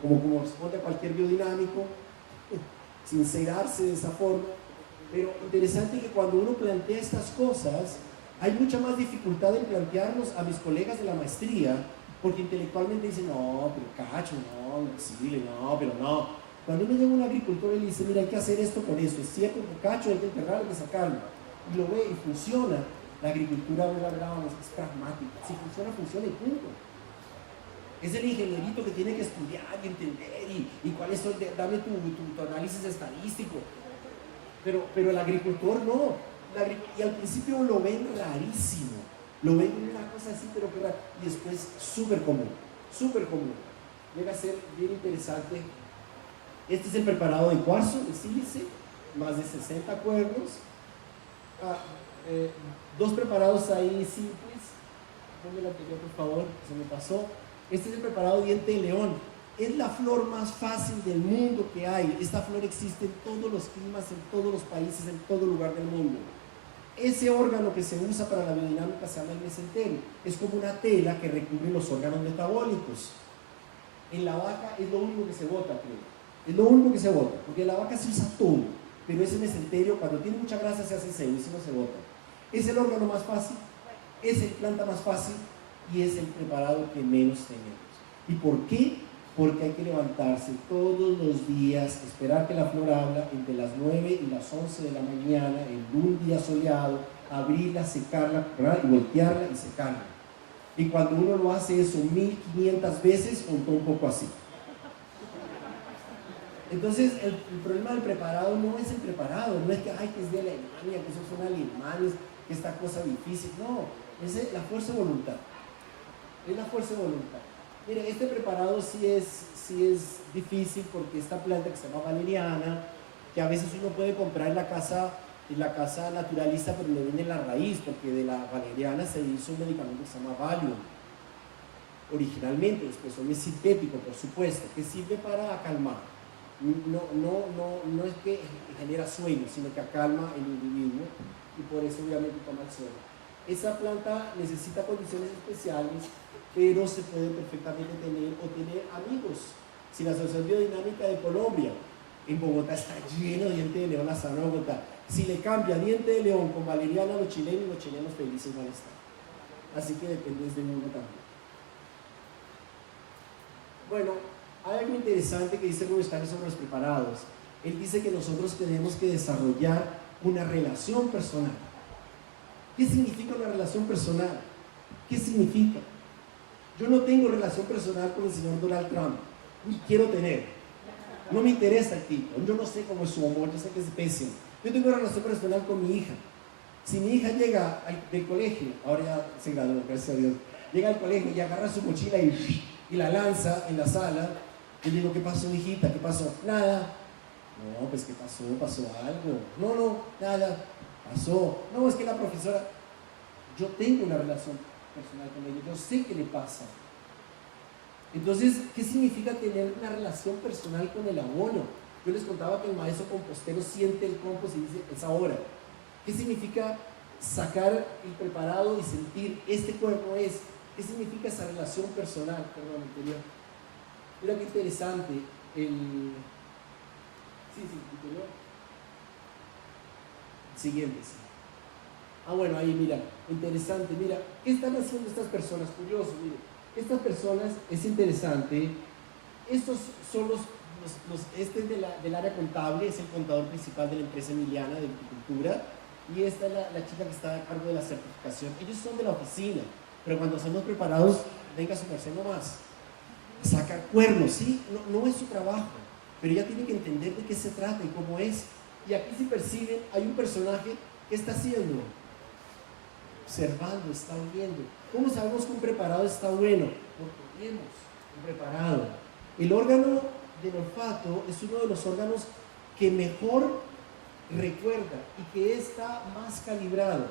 como corresponde a cualquier biodinámico, sincerarse de esa forma. Pero interesante que cuando uno plantea estas cosas, hay mucha más dificultad en plantearlos a mis colegas de la maestría, porque intelectualmente dicen, no, pero cacho, no, imposible, no, pero no. Cuando uno llega a un agricultor y le dice, mira, hay que hacer esto con esto, es cierto, pero cacho, hay que enterrarlo, hay que sacarlo, y lo ve y funciona, la agricultura, es pragmática. Si funciona, funciona y punto. Es el ingenierito que tiene que estudiar y entender y cuál es dame tu análisis estadístico. Pero el agricultor no. Y al principio lo ven rarísimo. Lo ven una cosa así, pero que raro. Y después súper común. Súper común. Llega a ser bien interesante. Este es el preparado de cuarzo, de sílice, más de 60 cuernos. Dos preparados ahí simples. Ponme la anterior, por favor, se me pasó. Este es el preparado diente de león. Es la flor más fácil del mundo que hay. Esta flor existe en todos los climas, en todos los países, en todo lugar del mundo. Ese órgano que se usa para la biodinámica se llama el mesenterio. Es como una tela que recubre los órganos metabólicos. En la vaca es lo único que se bota, creo. Es lo único que se bota, porque en la vaca se usa todo. Pero ese mesenterio, cuando tiene mucha grasa, se hace seco y si no se bota. Es el órgano más fácil, es el planta más fácil y es el preparado que menos tenemos. ¿Y por qué? Porque hay que levantarse todos los días, esperar que la flor abra entre las 9 y las 11 de la mañana, en un día soleado, abrirla, secarla, y voltearla y secarla. Y cuando uno lo hace eso 1500 veces, contó un poco así. Entonces el problema del preparado no es el preparado, no es que, ay, que es de Alemania, que esos son alemanes, que esta cosa difícil, no, es la fuerza de voluntad. Es la fuerza de voluntad. Mire, este preparado sí es difícil porque esta planta que se llama valeriana, que a veces uno puede comprar en la casa naturalista, pero le venden la raíz, porque de la valeriana se hizo un medicamento que se llama Valium. originalmente, el espersor es sintético, por supuesto, que sirve para acalmar. No es que genera sueño, sino que acalma el individuo y por eso obviamente toma el sueño. Esa planta necesita condiciones especiales, pero se puede perfectamente tener amigos. Si la Asociación Biodinámica de Colombia, en Bogotá está lleno de diente de león, la sana Bogotá. Si le cambia diente de león con valeriana a los chilenos felices van a estar. Así que depende de uno también. Bueno, hay algo interesante que dice Rubén Steiner sobre los preparados. Él dice que nosotros tenemos que desarrollar una relación personal. ¿Qué significa una relación personal? ¿Qué significa? Yo no tengo relación personal con el señor Donald Trump, ni quiero tener. No me interesa el tipo, yo no sé cómo es su humor, yo sé que es pésimo. Yo tengo una relación personal con mi hija. Si mi hija llega del colegio, ahora ya se graduó, gracias a Dios, llega al colegio y agarra su mochila y la lanza en la sala, yo digo, ¿qué pasó, hijita? ¿Qué pasó? Nada. No, pues ¿qué pasó? ¿Pasó algo? No, nada. Pasó. No, es que la profesora, yo tengo una relación personal con ella, yo sé qué le pasa. Entonces, ¿qué significa tener una relación personal con el abono? Yo les contaba que el maestro compostero siente el compost y dice, es ahora. ¿Qué significa sacar el preparado y sentir, este cuerno es? ¿Qué significa esa relación personal? Perdón, anterior. Mira qué interesante. Interior. Siguiente. Sí. Bueno, ahí mira, interesante. Mira, ¿qué están haciendo estas personas? Curioso, mire. Estas personas, es interesante, estos son este es del área contable, es el contador principal de la empresa Emiliana de viticultura, y esta es la chica que está a cargo de la certificación. Ellos son de la oficina, pero cuando hacemos preparados, venga su merced nomás. Sacar cuernos, sí, no es su trabajo, pero ella tiene que entender de qué se trata y cómo es. Y aquí si perciben, hay un personaje que está haciendo, observando, está oyendo. ¿Cómo sabemos que un preparado está bueno? Porque vemos un preparado. El órgano del olfato es uno de los órganos que mejor recuerda y que está más calibrado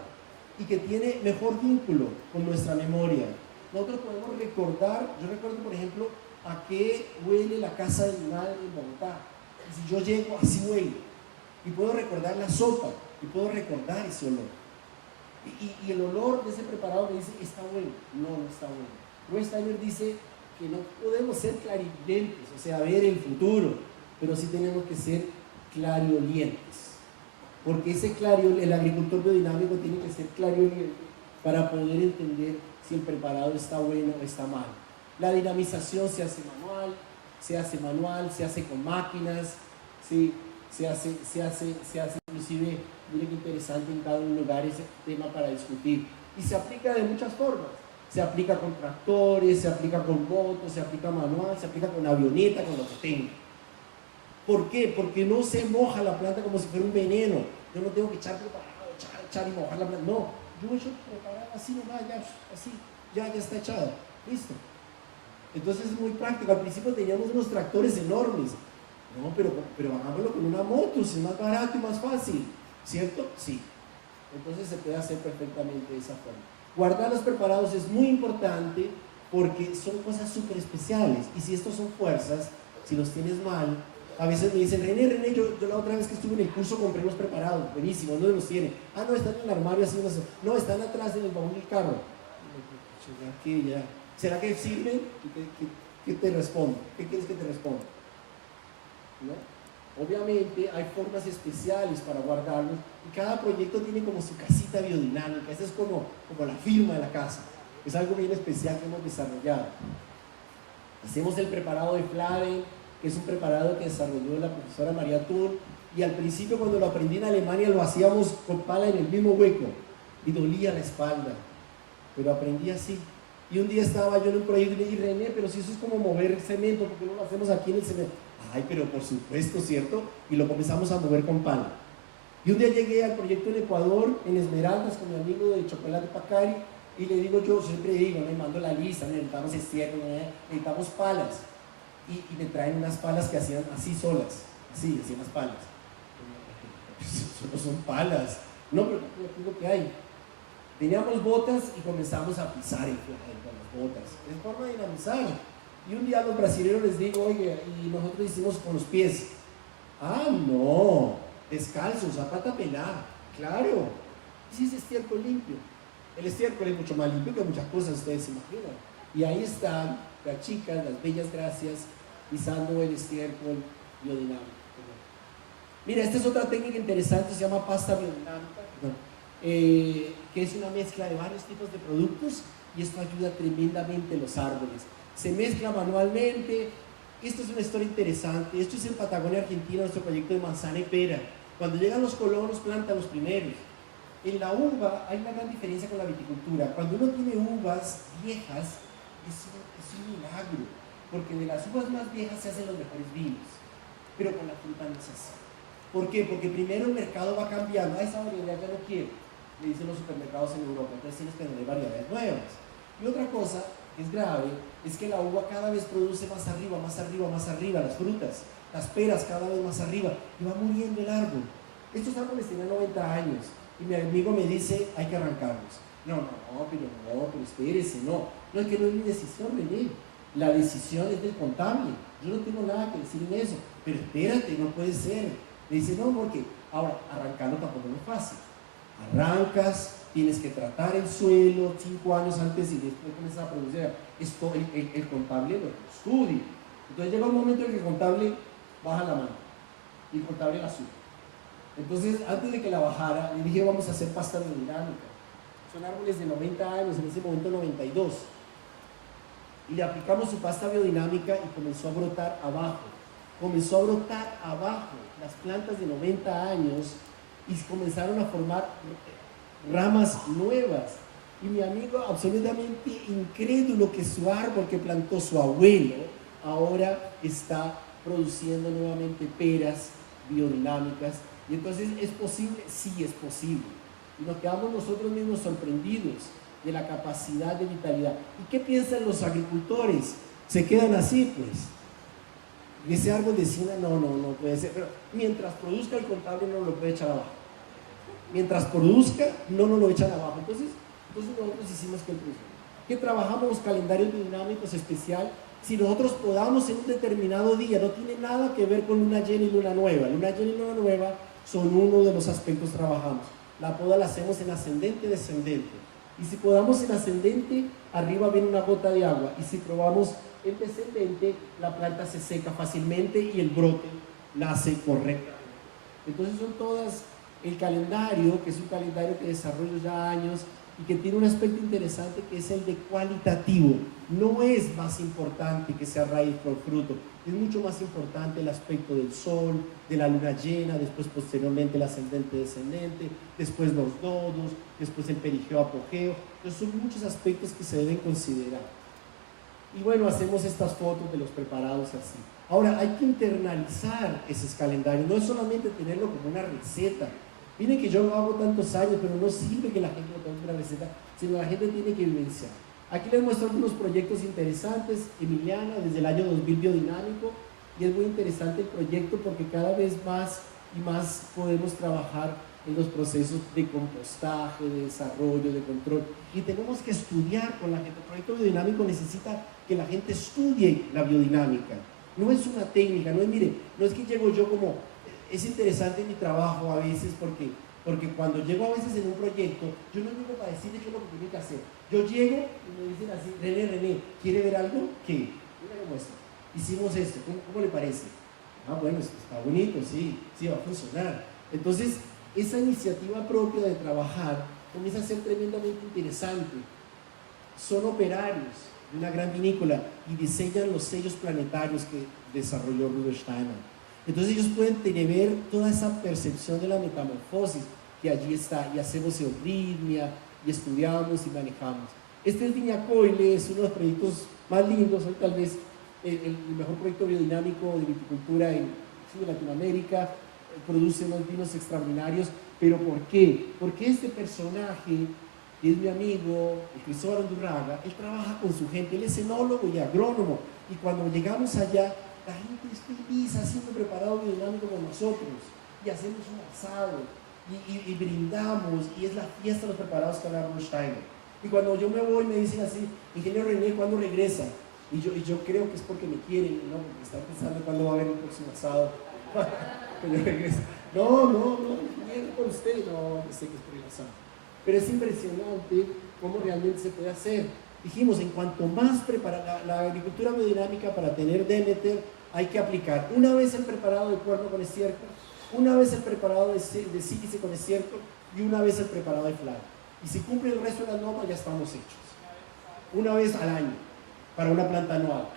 y que tiene mejor vínculo con nuestra memoria. Nosotros podemos recordar, yo recuerdo por ejemplo a qué huele la casa de mi madre en Bogotá. Y si yo llego, así huele. Y puedo recordar la sopa y puedo recordar ese olor. Y el olor de ese preparado me dice, está bueno. No está bueno. Rubén Steiner dice que no podemos ser clarividentes, o sea, ver el futuro, pero sí tenemos que ser clariolientes. Porque el agricultor biodinámico tiene que ser clarioliente para poder entender si el preparado está bueno o está mal. La dinamización se hace manual, se hace con máquinas, ¿sí? se hace inclusive, mire qué interesante, en cada lugar ese tema para discutir. Y se aplica de muchas formas. Se aplica con tractores, se aplica con motos, se aplica manual, se aplica con avioneta, con lo que tenga. ¿Por qué? Porque no se moja la planta como si fuera un veneno. Yo no tengo que echar preparado, echar y mojar la planta. No, yo echo preparado así nomás, ya está echada. Listo. Entonces es muy práctico. Al principio teníamos unos tractores enormes. No, pero hagámoslo con una moto, si es más barato y más fácil. ¿Cierto? Sí. Entonces se puede hacer perfectamente de esa forma. Guardar los preparados es muy importante porque son cosas súper especiales. Y si estos son fuerzas, si los tienes mal, a veces me dicen, René, yo la otra vez que estuve en el curso compré los preparados, buenísimo, ¿dónde los tiene? No, están en el armario así, no, están atrás en el baúl del carro. ¿Será que sirven? ¿Qué te respondo? ¿Qué quieres que te responda? ¿No? Obviamente hay formas especiales para guardarlos y cada proyecto tiene como su casita biodinámica. Esa es como la firma de la casa. Es algo bien especial que hemos desarrollado. Hacemos el preparado de Flaven, que es un preparado que desarrolló la profesora María Thun, y al principio cuando lo aprendí en Alemania lo hacíamos con pala en el mismo hueco y dolía la espalda, pero aprendí así. Y un día estaba yo en un proyecto y le dije, René, pero si eso es como mover cemento, ¿por qué no lo hacemos aquí en el cemento? Ay, pero por supuesto, ¿cierto? Y lo comenzamos a mover con pala. Y un día llegué al proyecto en Ecuador, en Esmeraldas, con mi amigo de Chocolate Pacari, y le digo, yo siempre digo, me mando la lista, necesitamos estierro, necesitamos palas. Y me traen unas palas que hacían así solas, así, hacían las palas. Eso no son palas. No, pero es lo que hay. Teníamos botas y comenzamos a pisar el flagello con las botas. Es forma de dinamizar. Y un día a los brasileños les digo, oye, y nosotros hicimos con los pies. Ah, no, descalzo, zapata pelada, claro. Y si es estiércol limpio. El estiércol es mucho más limpio que muchas cosas, ustedes se imaginan. Y ahí están las chicas, las bellas gracias, pisando el estiércol biodinámico. Mira, esta es otra técnica interesante, se llama pasta biodinámica, que es una mezcla de varios tipos de productos y esto ayuda tremendamente a los árboles. Se mezcla manualmente. Esto es una historia interesante. Esto es en Patagonia, Argentina, nuestro proyecto de manzana y pera. Cuando llegan los colonos, plantan los primeros. En la uva hay una gran diferencia con la viticultura. Cuando uno tiene uvas viejas, es un milagro, porque de las uvas más viejas se hacen los mejores vinos, pero con la fruta no es así. ¿Por qué? Porque primero el mercado va cambiando. Ah, esa variedad ya no quiero, le dicen los supermercados en Europa, entonces tienes que tener variedades nuevas. Y otra cosa que es grave es que la uva cada vez produce más arriba, más arriba, más arriba, las frutas, las peras cada vez más arriba, y va muriendo el árbol. Estos árboles tienen 90 años, y mi amigo me dice, hay que arrancarlos. No, pero espérese, no es que no es mi decisión, René, la decisión es del contable, yo no tengo nada que decir en eso, pero espérate, no puede ser. Le dice, no, porque ahora, arrancarlo tampoco no es fácil. Arrancas, tienes que tratar el suelo 5 años antes y después comienzas a producir. Esto, el contable lo estudia. Entonces llega un momento en que el contable baja la mano y el contable la sube. Entonces, antes de que la bajara, le dije, vamos a hacer pasta biodinámica. Son árboles de 90 años, en ese momento 92. Y le aplicamos su pasta biodinámica y comenzó a brotar abajo. Comenzó a brotar abajo las plantas de 90 años y comenzaron a formar ramas nuevas. Y mi amigo, absolutamente incrédulo que su árbol que plantó su abuelo ahora está produciendo nuevamente peras biodinámicas. Y entonces, ¿es posible? Sí, es posible. Y nos quedamos nosotros mismos sorprendidos de la capacidad de vitalidad. ¿Y qué piensan los agricultores? ¿Se quedan así? Pues. Y ese árbol decía, no puede ser. Pero mientras produzca el contable no lo puede echar abajo. Mientras produzca, no nos lo echan abajo. Entonces nosotros hicimos que trabajamos calendarios biodinámicos especial. Si nosotros podamos en un determinado día, no tiene nada que ver con luna llena y luna nueva. Luna llena y luna nueva son uno de los aspectos que trabajamos. La poda la hacemos en ascendente, descendente. Y si podamos en ascendente, arriba viene una gota de agua. Y si probamos en descendente, la planta se seca fácilmente y el brote nace correctamente. Entonces son todas el calendario, que es un calendario que desarrollo ya años y que tiene un aspecto interesante que es el de cualitativo. No es más importante que sea raíz por fruto, es mucho más importante el aspecto del sol, de la luna llena, después posteriormente el ascendente descendente, después los nodos, después el perigeo apogeo. Entonces son muchos aspectos que se deben considerar. Y bueno, hacemos estas fotos de los preparados así. Ahora, hay que internalizar esos calendarios, no es solamente tenerlo como una receta. Miren que yo lo hago tantos años, pero no sirve que la gente lo tenga una receta, sino la gente tiene que vivenciar. Aquí les muestro algunos proyectos interesantes. Emiliana, desde el año 2000 biodinámico, y es muy interesante el proyecto porque cada vez más y más podemos trabajar en los procesos de compostaje, de desarrollo, de control, y tenemos que estudiar con la gente. El proyecto biodinámico necesita que la gente estudie la biodinámica. No es una técnica, no es que llego yo como... Es interesante mi trabajo a veces porque cuando llego a veces en un proyecto, yo no llego para decirle qué es lo que tiene que hacer. Yo llego y me dicen así, René, ¿quiere ver algo? ¿Qué? Mira cómo es. Hicimos esto, ¿cómo le parece? Ah, bueno, está bonito, sí, va a funcionar. Entonces, esa iniciativa propia de trabajar comienza a ser tremendamente interesante. Son operarios de una gran vinícola y diseñan los sellos planetarios que desarrolló Rudolf Steiner. Entonces ellos pueden ver toda esa percepción de la metamorfosis que allí está, y hacemos georritmia, y estudiamos y manejamos. Este es Viña Coile, es uno de los proyectos más lindos, hoy tal vez el mejor proyecto biodinámico de viticultura en Latinoamérica, produce unos vinos extraordinarios. ¿Pero por qué? Porque este personaje, que es mi amigo, el Cristóbal Andurraga, él trabaja con su gente, él es enólogo y agrónomo, y cuando llegamos allá, la gente es feliz haciendo preparado biodinámico con nosotros, y hacemos un asado, y brindamos, y es la fiesta de los preparados que habla Rudolf Steiner. Y cuando yo me voy me dicen así, ingeniero René, ¿cuándo regresa? Y yo creo que es porque me quieren, ¿no? Porque están pensando cuándo va a haber el próximo asado. Que yo regrese. No, viene por usted, no, sé que es por el asado. Pero es impresionante cómo realmente se puede hacer. Dijimos, en cuanto más prepara la agricultura biodinámica para tener Demeter, hay que aplicar una vez el preparado de cuerno con estiércol, una vez el preparado de sílice con estiércol y una vez el preparado de flan. Y si cumple el resto de las normas, ya estamos hechos. Una vez al año, para una planta anual.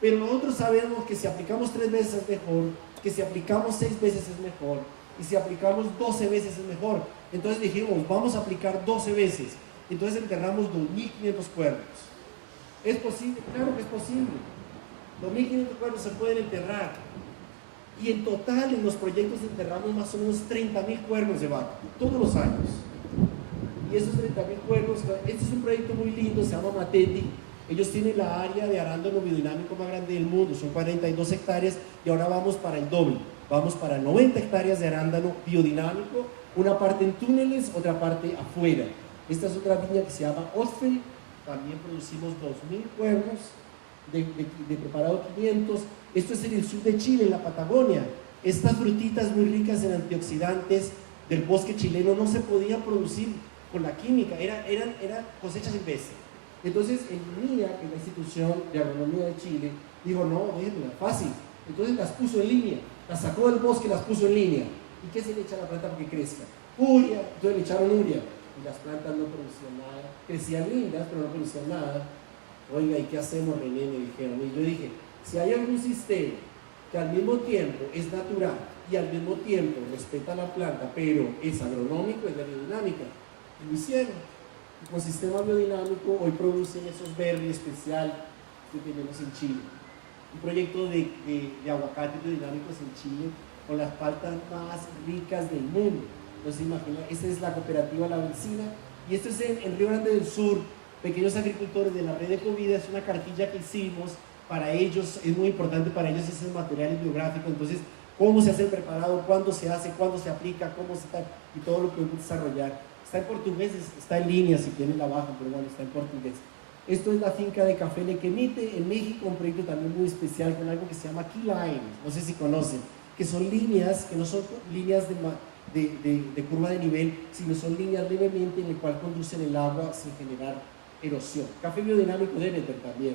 Pero nosotros sabemos que si aplicamos 3 veces es mejor, que si aplicamos 6 veces es mejor, y si aplicamos 12 veces es mejor. Entonces dijimos, vamos a aplicar 12 veces. Entonces enterramos 2.500 cuernos. ¿Es posible? Claro que es posible. 2.500 cuernos se pueden enterrar. Y en total en los proyectos enterramos más o menos 30.000 cuernos de vaca, todos los años. Y esos 30.000 cuernos, este es un proyecto muy lindo, se llama Mateti. Ellos tienen la área de arándano biodinámico más grande del mundo, son 42 hectáreas y ahora vamos para el doble. Vamos para 90 hectáreas de arándano biodinámico, una parte en túneles, otra parte afuera. Esta es otra viña que se llama Ostfeld, también producimos 2.000 cuernos de preparado 500. Esto es en el sur de Chile, en la Patagonia. Estas frutitas muy ricas en antioxidantes del bosque chileno no se podían producir con la química, eran cosechas silvestres. Entonces el MIA, que es la institución de agronomía de Chile, dijo, no, déjenla, fácil. Entonces las puso en línea, las sacó del bosque y las puso en línea. ¿Y qué se le echa a la planta para que crezca? Urea, entonces le echaron urea. Y las plantas no producían nada, crecían lindas, pero no producían nada. Oiga, ¿y qué hacemos, René? Me dijeron. Y yo dije, si hay algún sistema que al mismo tiempo es natural y al mismo tiempo respeta a la planta, pero es agronómico, es la biodinámica. Y lo hicieron. Y con sistema biodinámico hoy producen esos berries especial que tenemos en Chile. Un proyecto de aguacates biodinámicos en Chile con las paltas más ricas del mundo. Entonces imagina, esta es la cooperativa La Vecina y esto es en Río Grande del Sur. Pequeños agricultores de la red de Ecovida, es una cartilla que hicimos para ellos, es muy importante para ellos ese material biográfico. Entonces, cómo se hace el preparado, cuándo se hace, cuándo se aplica, cómo se está, y todo lo que podemos desarrollar. Está en portugués, está en línea, si tienen la baja, pero bueno, está en portugués. Esto es la finca de café Nequemite, en México, un proyecto también muy especial con algo que se llama Key Line, no sé si conocen, que son líneas, que no son líneas de curva de nivel, sino son líneas levemente en el cual conducen el agua sin generar erosión. Café biodinámico Demeter también.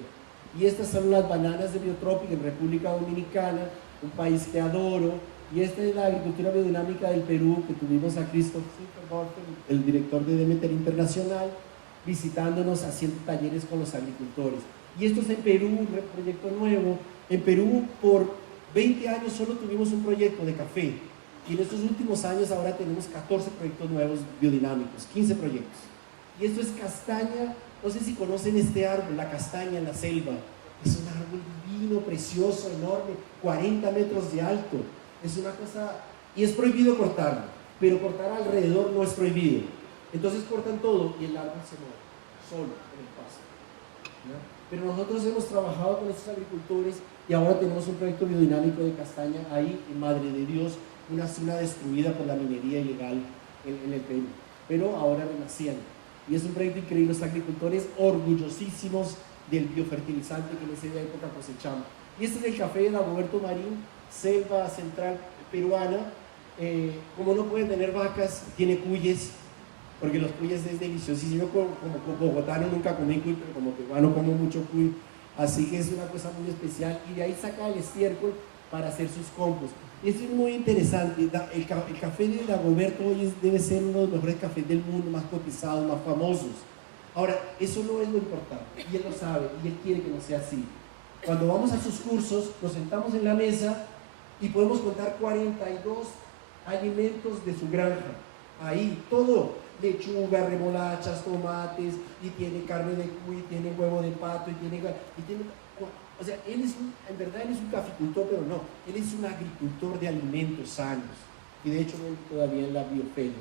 Y estas son las bananas de Biotrópica en República Dominicana, un país que adoro. Y esta es la agricultura biodinámica del Perú, que tuvimos a Christoph Zuckerberg, el director de Demeter Internacional, visitándonos, haciendo talleres con los agricultores. Y esto es en Perú, un proyecto nuevo. En Perú, por 20 años solo tuvimos un proyecto de café. Y en estos últimos años ahora tenemos 14 proyectos nuevos biodinámicos, 15 proyectos. Y esto es castaña. No sé si conocen este árbol, la castaña en la selva. Es un árbol divino, precioso, enorme, 40 metros de alto. Es una cosa, y es prohibido cortarlo, pero cortar alrededor no es prohibido. Entonces cortan todo y el árbol se mueve, solo en el paso, ¿no? Pero nosotros hemos trabajado con estos agricultores y ahora tenemos un proyecto biodinámico de castaña ahí en Madre de Dios, una zona destruida por la minería ilegal en el Perú, pero ahora renaciendo. Y es un proyecto increíble, los agricultores orgullosísimos del biofertilizante que en esa época cosechamos. Y este es el café de Dagoberto Marín, selva central peruana. Como no pueden tener vacas, tiene cuyes, porque los cuyes es deliciosísimo. Yo como bogotano nunca comí cuy, pero como peruano como mucho cuy, así que es una cosa muy especial. Y de ahí saca el estiércol para hacer sus compost. Y esto es muy interesante. El café de Dagoberto hoy debe ser uno de los mejores cafés del mundo, más cotizados, más famosos. Ahora, eso no es lo importante, y él lo sabe, y él quiere que no sea así. Cuando vamos a sus cursos, nos sentamos en la mesa y podemos contar 42 alimentos de su granja. Ahí, todo, lechuga, remolachas, tomates, y tiene carne de cuy, tiene huevo de pato, y tiene o sea, en verdad él es un caficultor, pero no, él es un agricultor de alimentos sanos, y de hecho todavía en la bioferia.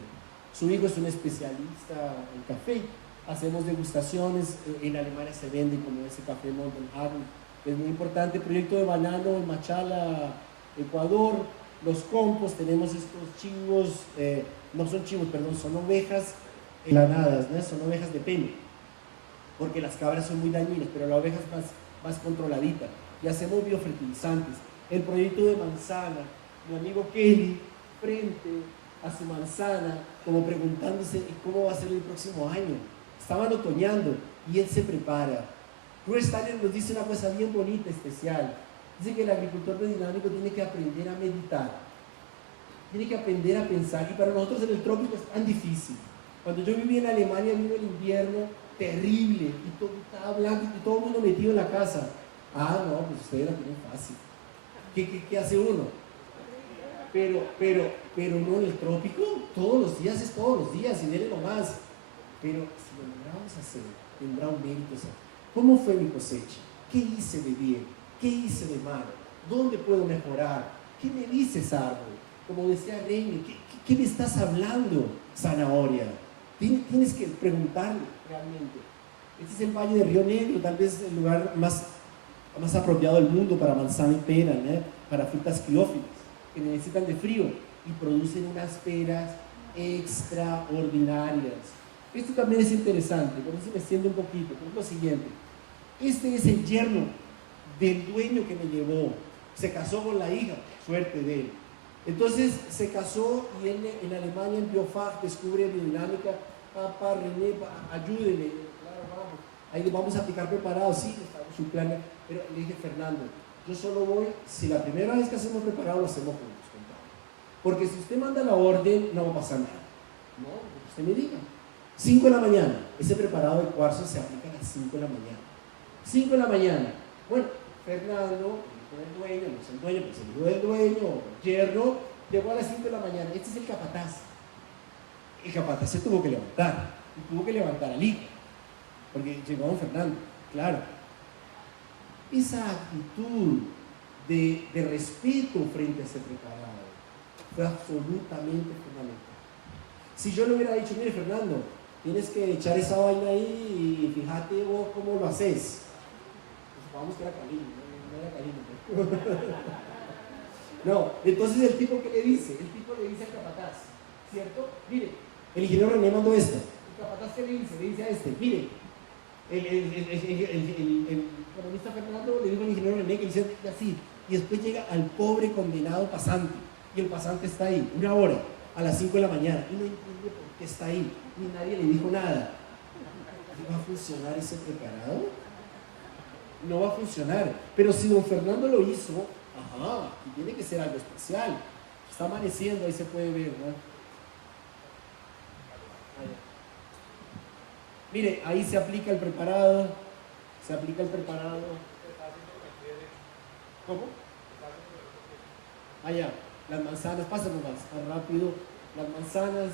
Su hijo es un especialista en café, hacemos degustaciones, en Alemania se vende como ese café Montenhagen, que es muy importante. Proyecto de banano en Machala, Ecuador, los compost, tenemos estos chivos no son chivos, perdón, son ovejas lanadas, ¿no? Son ovejas de pelo, porque las cabras son muy dañinas, pero la oveja es más controladita. Y hacemos biofertilizantes. El proyecto de manzana, mi amigo Kelly, frente a su manzana, como preguntándose cómo va a ser el próximo año. Estaban otoñando y él se prepara. Bruce Stanley nos dice una cosa bien bonita, especial. Dice que el agricultor biodinámico tiene que aprender a meditar, tiene que aprender a pensar, y para nosotros en el trópico es tan difícil. Cuando yo viví en Alemania, vino el invierno terrible, y todo estaba blanco, y todo el mundo metido en la casa. Ah, no, pues ustedes la tienen fácil. ¿Qué hace uno? Pero no en el trópico, todos los días es todos los días, y dele nomás. Pero si lo logramos hacer, tendrá un mérito. ¿Cómo fue mi cosecha? ¿Qué hice de bien? ¿Qué hice de mal? ¿Dónde puedo mejorar? ¿Qué me dices, árbol? Como decía Reine, ¿qué me estás hablando, zanahoria? Tienes que preguntarle realmente. Este es el Valle de Río Negro, tal vez el lugar más apropiado del mundo para manzana y pera, ¿no? Para frutas criófilas, que necesitan de frío y producen unas peras extraordinarias. Esto también es interesante, por eso me extiendo un poquito, pero es lo siguiente. Este es el yerno del dueño que me llevó. Se casó con la hija, suerte de él. Entonces se casó y él en Alemania, en Biofach, descubre biodinámica. Papá, René, ayúdeme. Claro, vamos. Ahí vamos a aplicar preparados, sí, su plan. Pero le dije, Fernando, yo solo voy si la primera vez que hacemos preparado lo hacemos juntos. Porque si usted manda la orden, no va a pasar nada. No, usted me diga. 5 de la mañana, ese preparado de cuarzo se aplica a las 5 de la mañana. 5 de la mañana. Bueno, Fernando, el dueño, no es el dueño, pues el hijo del dueño, el yerno, llegó a las 5 de la mañana. Este es el capataz. El capataz se tuvo que levantar, y tuvo que levantar al hijo, porque llegó don Fernando, claro. Esa actitud de respeto frente a ese preparado fue absolutamente fundamental. Si yo le hubiera dicho, mire Fernando, tienes que echar esa vaina ahí y fíjate vos cómo lo haces. Pues vamos que era Calino, no era Calino. No, entonces el tipo que le dice, al capataz, ¿cierto? Mire, el ingeniero René mandó esto. El capataz que le dice a este, mire, el economista Fernando le dijo al ingeniero René que le dice así, y después llega al pobre condenado pasante, y el pasante está ahí, 1 hora, a las 5 de la mañana, y no entiende por qué está ahí, ni nadie le dijo nada. ¿Va a funcionar ese preparado? No va a funcionar. Pero si don Fernando lo hizo, ajá, y tiene que ser algo especial. Está amaneciendo, ahí se puede ver, ¿no? Mire, ahí se aplica el preparado. ¿Cómo? Allá, las manzanas, pásanos más rápido. Las manzanas.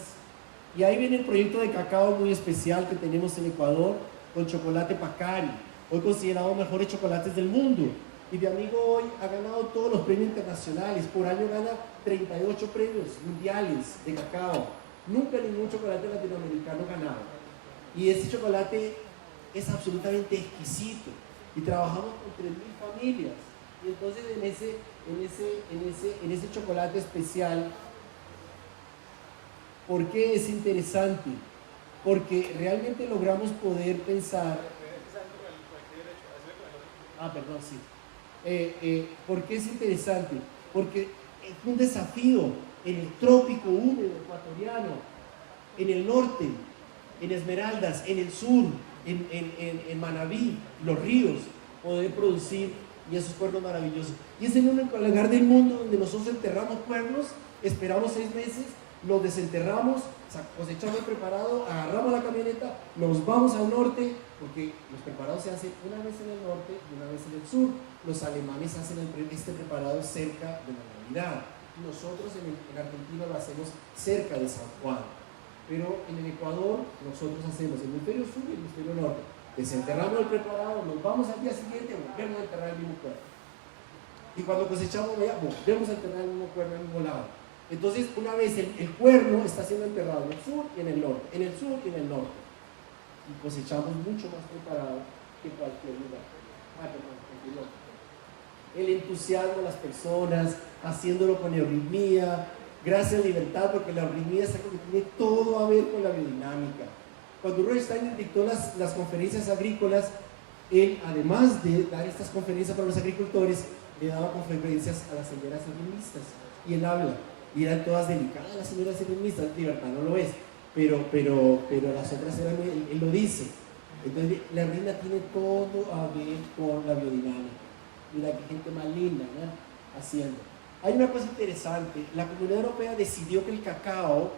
Y ahí viene el proyecto de cacao muy especial que tenemos en Ecuador, con chocolate Pacari, hoy considerado mejores chocolates del mundo. Y mi amigo hoy ha ganado todos los premios internacionales, por año gana 38 premios mundiales de cacao. Nunca ningún chocolate latinoamericano ganaba. Y ese chocolate es absolutamente exquisito. Y trabajamos con 3.000 familias. Y entonces en ese chocolate especial, ¿por qué es interesante? Porque realmente logramos poder pensar. Perdón, sí. ¿Por qué es interesante? Porque es un desafío en el trópico húmedo ecuatoriano, en el norte, en Esmeraldas, en el sur, en Manabí, los ríos, poder producir y esos cuernos maravillosos. Y es el único lugar del mundo donde nosotros enterramos cuernos, esperamos 6 meses, los desenterramos, cosechamos el preparado, agarramos la camioneta, nos vamos al norte, porque los preparados se hacen una vez en el norte y una vez en el sur. Los alemanes hacen este preparado cerca de la Navidad. Nosotros en Argentina lo hacemos cerca de San Juan. Pero en el Ecuador nosotros hacemos el hemisferio sur y el hemisferio norte. Desenterramos el preparado, nos vamos al día siguiente, volvemos a enterrar el mismo cuerno. Y cuando cosechamos allá, volvemos a enterrar el mismo cuerno al mismo lado. Entonces, una vez el cuerno está siendo enterrado en el sur y en el norte, en el sur y en el norte. Y cosechamos mucho más preparado que cualquier lugar. El entusiasmo de las personas, haciéndolo con euritmia, Gracias, libertad, porque la hormiga es algo que tiene todo a ver con la biodinámica. Cuando Rudolf Steiner dictó las conferencias agrícolas, él, además de dar estas conferencias para los agricultores, le daba conferencias a las señoras feministas. Y él habla, y eran todas delicadas las señoras feministas, libertad no lo es, pero las otras eran, él lo dice. Entonces, la hormiga tiene todo a ver con la biodinámica. Mira qué gente más linda, ¿no? Haciendo. Hay una cosa interesante, la Comunidad Europea decidió que el cacao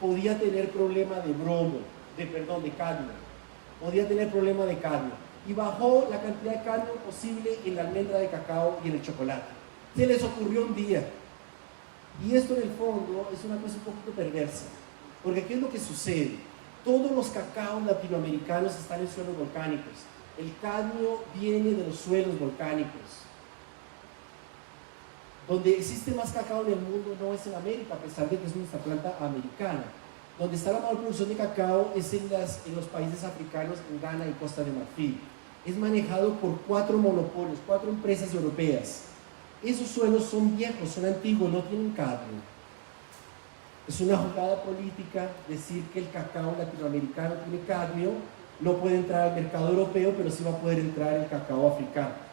podía tener problema de de cadmio, podía tener problema de cadmio, y bajó la cantidad de cadmio posible en la almendra de cacao y en el chocolate. Se les ocurrió un día, y esto en el fondo es una cosa un poquito perversa, porque ¿qué es lo que sucede? Todos los cacaos latinoamericanos están en suelos volcánicos, el cadmio viene de los suelos volcánicos. Donde existe más cacao en el mundo no es en América, a pesar de que es nuestra planta americana. Donde está la mayor producción de cacao es en los países africanos, en Ghana y Costa de Marfil. Es manejado por 4 monopolios, 4 empresas europeas. Esos suelos son viejos, son antiguos, no tienen cadmio. Es una jugada política decir que el cacao latinoamericano tiene cadmio, no puede entrar al mercado europeo, pero sí va a poder entrar el cacao africano.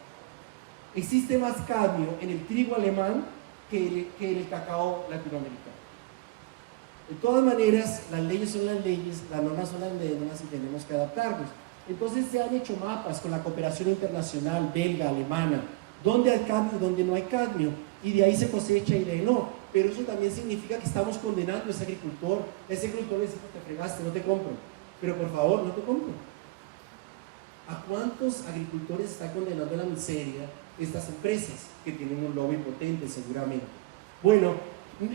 Existe más cadmio en el trigo alemán que en el cacao latinoamericano. De todas maneras, las leyes son las leyes, las normas son las normas y tenemos que adaptarnos. Entonces se han hecho mapas con la cooperación internacional belga, alemana, donde hay cadmio, donde no hay cadmio, y de ahí se cosecha y de ahí no. Pero eso también significa que estamos condenando a ese agricultor. Ese agricultor le dice, te fregaste, no te compro. Pero por favor, no te compro. ¿A cuántos agricultores está condenando a la miseria estas empresas que tienen un lobby potente seguramente? Bueno,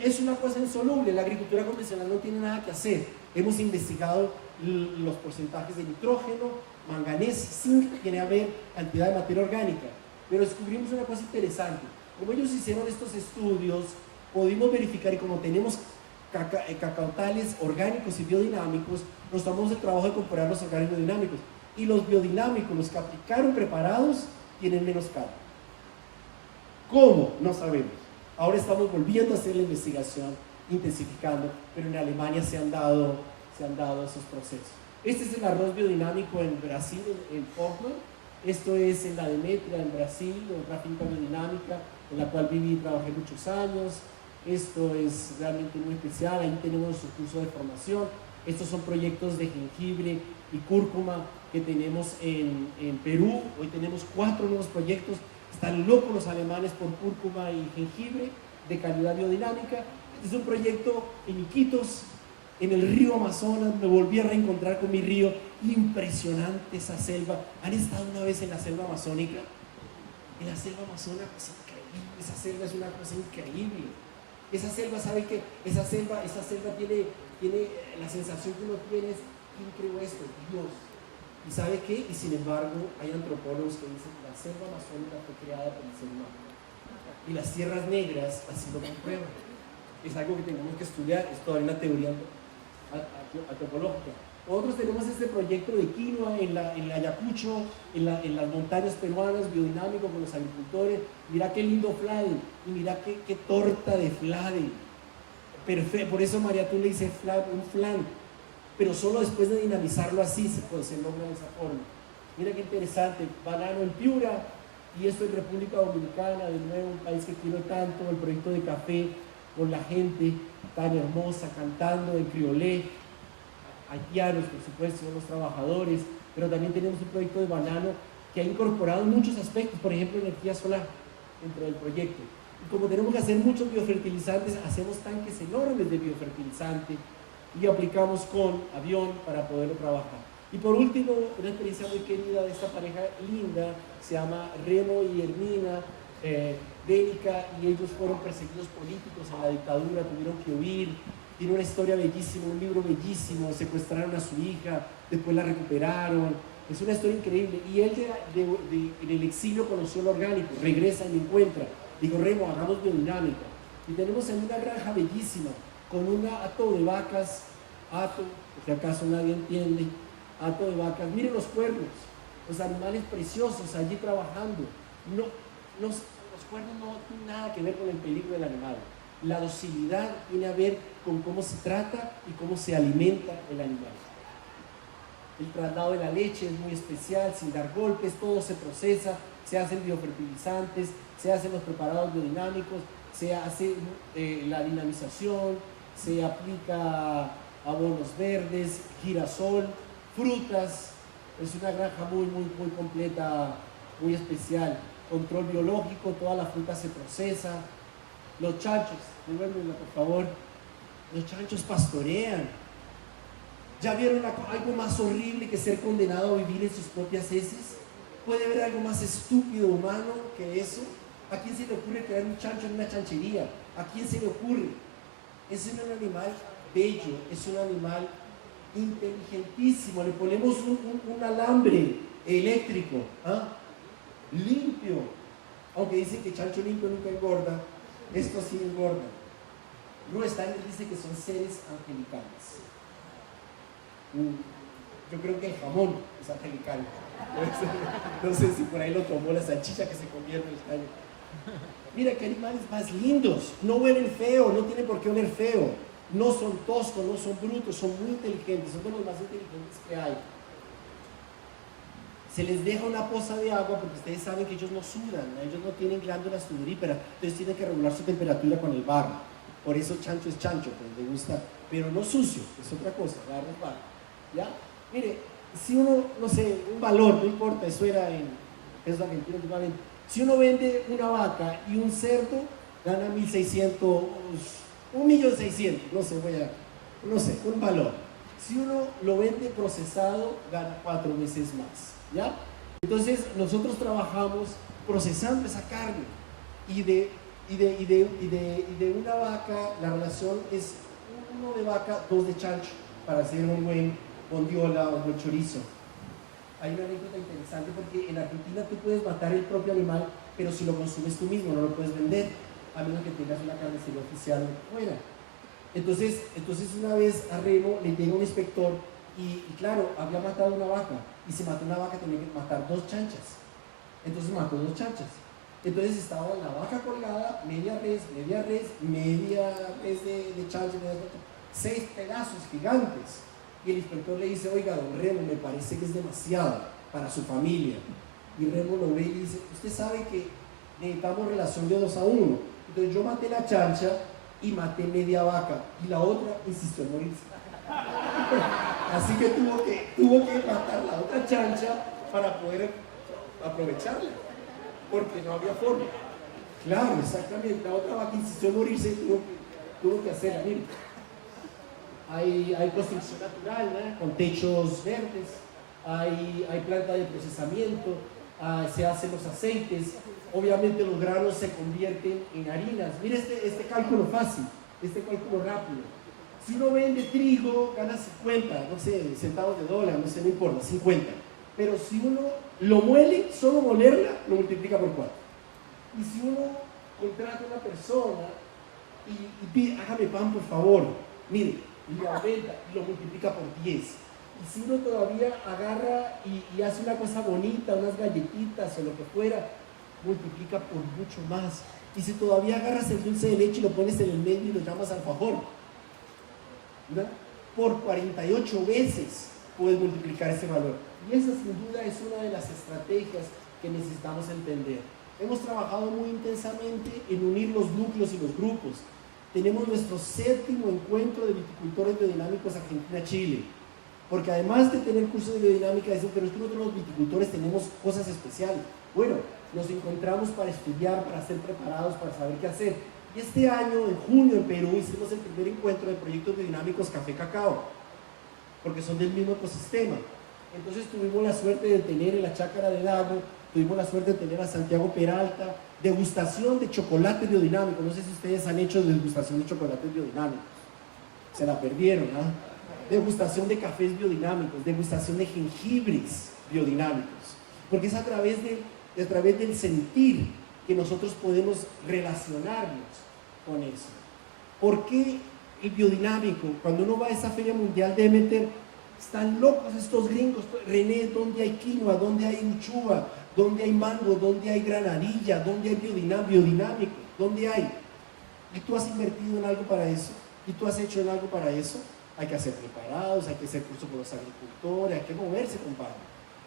es una cosa insoluble, la agricultura convencional no tiene nada que hacer. Hemos investigado los porcentajes de nitrógeno, manganeso, zinc, que tiene a ver cantidad de materia orgánica, pero descubrimos una cosa interesante. Como ellos hicieron estos estudios, pudimos verificar, y como tenemos cacautales orgánicos y biodinámicos, nos tomamos el trabajo de comparar los orgánicos y biodinámicos, y los biodinámicos, los que aplicaron preparados, tienen menos cadmio. ¿Cómo? No sabemos. Ahora estamos volviendo a hacer la investigación, intensificando, pero en Alemania se han dado esos procesos. Este es el arroz biodinámico en Brasil, en Portland. Esto es en la Demetria, en Brasil, otra finca biodinámica en la cual viví y trabajé muchos años. Esto es realmente muy especial, ahí tenemos nuestro curso de formación. Estos son proyectos de jengibre y cúrcuma que tenemos en Perú. Hoy tenemos 4 nuevos proyectos. Están locos los alemanes por cúrcuma y jengibre de calidad biodinámica. Este es un proyecto en Iquitos, en el río Amazonas. Me volví a reencontrar con mi río. Impresionante esa selva. ¿Han estado una vez en la selva amazónica? En la selva amazónica es increíble. Esa selva es una cosa increíble. Esa selva, ¿sabe qué? Esa selva tiene la sensación que uno tiene es, ¿quién creó esto? Dios. ¿Y sabe qué? Y sin embargo, hay antropólogos que dicen que la selva amazónica fue creada por el ser humano. Y las tierras negras así lo comprueban. Es algo que tenemos que estudiar, es todavía una teoría antropológica. Nosotros tenemos este proyecto de quinoa en Ayacucho, en las montañas peruanas, biodinámico con los agricultores. Mira qué lindo flade, y mira qué torta de flade. Perfecto, por eso María tú le dice un flan, pero solo después de dinamizarlo así se logra de esa forma. Mira qué interesante, banano en Piura, y esto en República Dominicana, de nuevo un país que quiero tanto, el proyecto de café con la gente tan hermosa, cantando en criolé, haitianos por supuesto, son los trabajadores, pero también tenemos un proyecto de banano que ha incorporado muchos aspectos, por ejemplo energía solar dentro del proyecto. Y como tenemos que hacer muchos biofertilizantes, hacemos tanques enormes de biofertilizante y aplicamos con avión para poderlo trabajar. Y por último, una experiencia muy querida de esta pareja linda, se llama Remo y Hermina Bélica, y ellos fueron perseguidos políticos en la dictadura, tuvieron que huir. Tiene una historia bellísima, un libro bellísimo, secuestraron a su hija, después la recuperaron. Es una historia increíble. Y él en el exilio conoció lo orgánico, regresa y me encuentra. Digo, Remo, hagamos biodinámica. Y tenemos en una granja bellísima, con un hato de vacas, porque acaso nadie entiende, hato de vacas. Miren los cuernos, los animales preciosos allí trabajando. Los cuernos no tienen nada que ver con el peligro del animal. La docilidad tiene a ver con cómo se trata y cómo se alimenta el animal. El traslado de la leche es muy especial, sin dar golpes, todo se procesa, se hacen biofertilizantes, se hacen los preparados biodinámicos, se hace la dinamización, se aplica abonos verdes, girasol, frutas. Es una granja muy completa, muy especial. Control biológico, toda la fruta se procesa. Los chanchos, devuélvenla por favor. Los chanchos pastorean. ¿Ya vieron algo más horrible que ser condenado a vivir en sus propias heces? ¿Puede haber algo más estúpido humano que eso? ¿A quién se le ocurre crear un chancho en una chanchería? ¿A quién se le ocurre? Es un animal bello, es un animal inteligentísimo. Le ponemos un alambre eléctrico, limpio. Aunque dicen que chancho limpio nunca engorda, esto sí engorda. Ruth Steiner dice que son seres angelicales. Yo creo que el jamón es angelical. No sé si por ahí lo tomó la salchicha que se convierte en el tallo. Mira qué animales más lindos. No huelen feo, no tienen por qué oler feo. No son toscos, no son brutos, son muy inteligentes. Son de los más inteligentes que hay. Se les deja una poza de agua porque ustedes saben que ellos no sudan, ellos no tienen glándulas sudoríparas, entonces tienen que regular su temperatura con el barro. Por eso chancho es chancho, pues le gusta, pero no sucio, es otra cosa, barro es barro. ¿Ya? Mire, si uno, no sé, un valor, no importa, eso era en pesos argentinos últimamente, si uno vende una vaca y un cerdo, gana 1.600, 1.600.000, no sé, un valor. Si uno lo vende procesado, gana 4 veces más, ¿ya? Entonces, nosotros trabajamos procesando esa carne y de una vaca, la relación es 1 de vaca, 2 de chancho, para hacer un buen bondiola o un buen chorizo. Hay una anécdota interesante porque en Argentina tú puedes matar el propio animal, pero si lo consumes tú mismo no lo puedes vender, a menos que tengas una carnicería oficial fuera. Entonces una vez a Remo le llega un inspector y claro, había matado una vaca, y si mató una vaca tenía que matar 2 chanchas. Entonces mató 2 chanchas. Entonces estaba la vaca colgada, media res de chancho, 6 pedazos gigantes. Y el inspector le dice: oiga, don Remo, me parece que es demasiado para su familia. Y Remo lo ve y dice: usted sabe que necesitamos relación de 2 a 1. Entonces yo maté la chancha y maté media vaca, y la otra insistió en morirse. Así que tuvo que matar la otra chancha para poder aprovecharla, porque no había forma. Claro, exactamente, la otra vaca insistió en morirse y tuvo que hacerla. Miren, hay construcción natural, ¿no? Con techos verdes, hay planta de procesamiento, se hacen los aceites. Obviamente los granos se convierten en harinas. Mire este cálculo fácil, este cálculo rápido. Si uno vende trigo, gana 50, no sé, centavos de dólar, no sé, no importa, 50. Pero si uno lo muele, solo molerla, lo multiplica por 4. Y si uno contrata a una persona y pide: hágame pan por favor, mire, y lo aumenta y lo multiplica por 10. Y si uno todavía agarra y hace una cosa bonita, unas galletitas o lo que fuera, multiplica por mucho más. Y si todavía agarras el dulce de leche y lo pones en el medio y lo llamas alfajor, ¿no? Por 48 veces puedes multiplicar ese valor. Y esa sin duda es una de las estrategias que necesitamos entender. Hemos trabajado muy intensamente en unir los núcleos y los grupos. Tenemos nuestro 7º encuentro de viticultores biodinámicos Argentina-Chile. Porque además de tener cursos de biodinámica, dicen: pero es que nosotros los viticultores tenemos cosas especiales. Bueno, nos encontramos para estudiar, para ser preparados, para saber qué hacer. Y este año, en junio, en Perú, hicimos el primer encuentro de proyectos biodinámicos café-cacao, porque son del mismo ecosistema. Entonces tuvimos la suerte de tener en la Chácara de Lago, tuvimos la suerte de tener a Santiago Peralta, degustación de chocolate biodinámico. No sé si ustedes han hecho degustación de chocolates biodinámicos, se la perdieron, ¿ah? Degustación de cafés biodinámicos, degustación de jengibres biodinámicos, porque es a través del sentir que nosotros podemos relacionarnos con eso. ¿Por qué el biodinámico? Cuando uno va a esa Feria Mundial de Demeter, están locos estos gringos. René, ¿dónde hay quinoa? ¿Dónde hay uchuva? ¿Dónde hay mango? ¿Dónde hay granadilla? ¿Dónde hay biodinámico? ¿Dónde hay? ¿Y tú has invertido en algo para eso? ¿Y tú has hecho en algo para eso? Hay que hacer preparados, hay que hacer cursos con los agricultores, hay que moverse, compadre.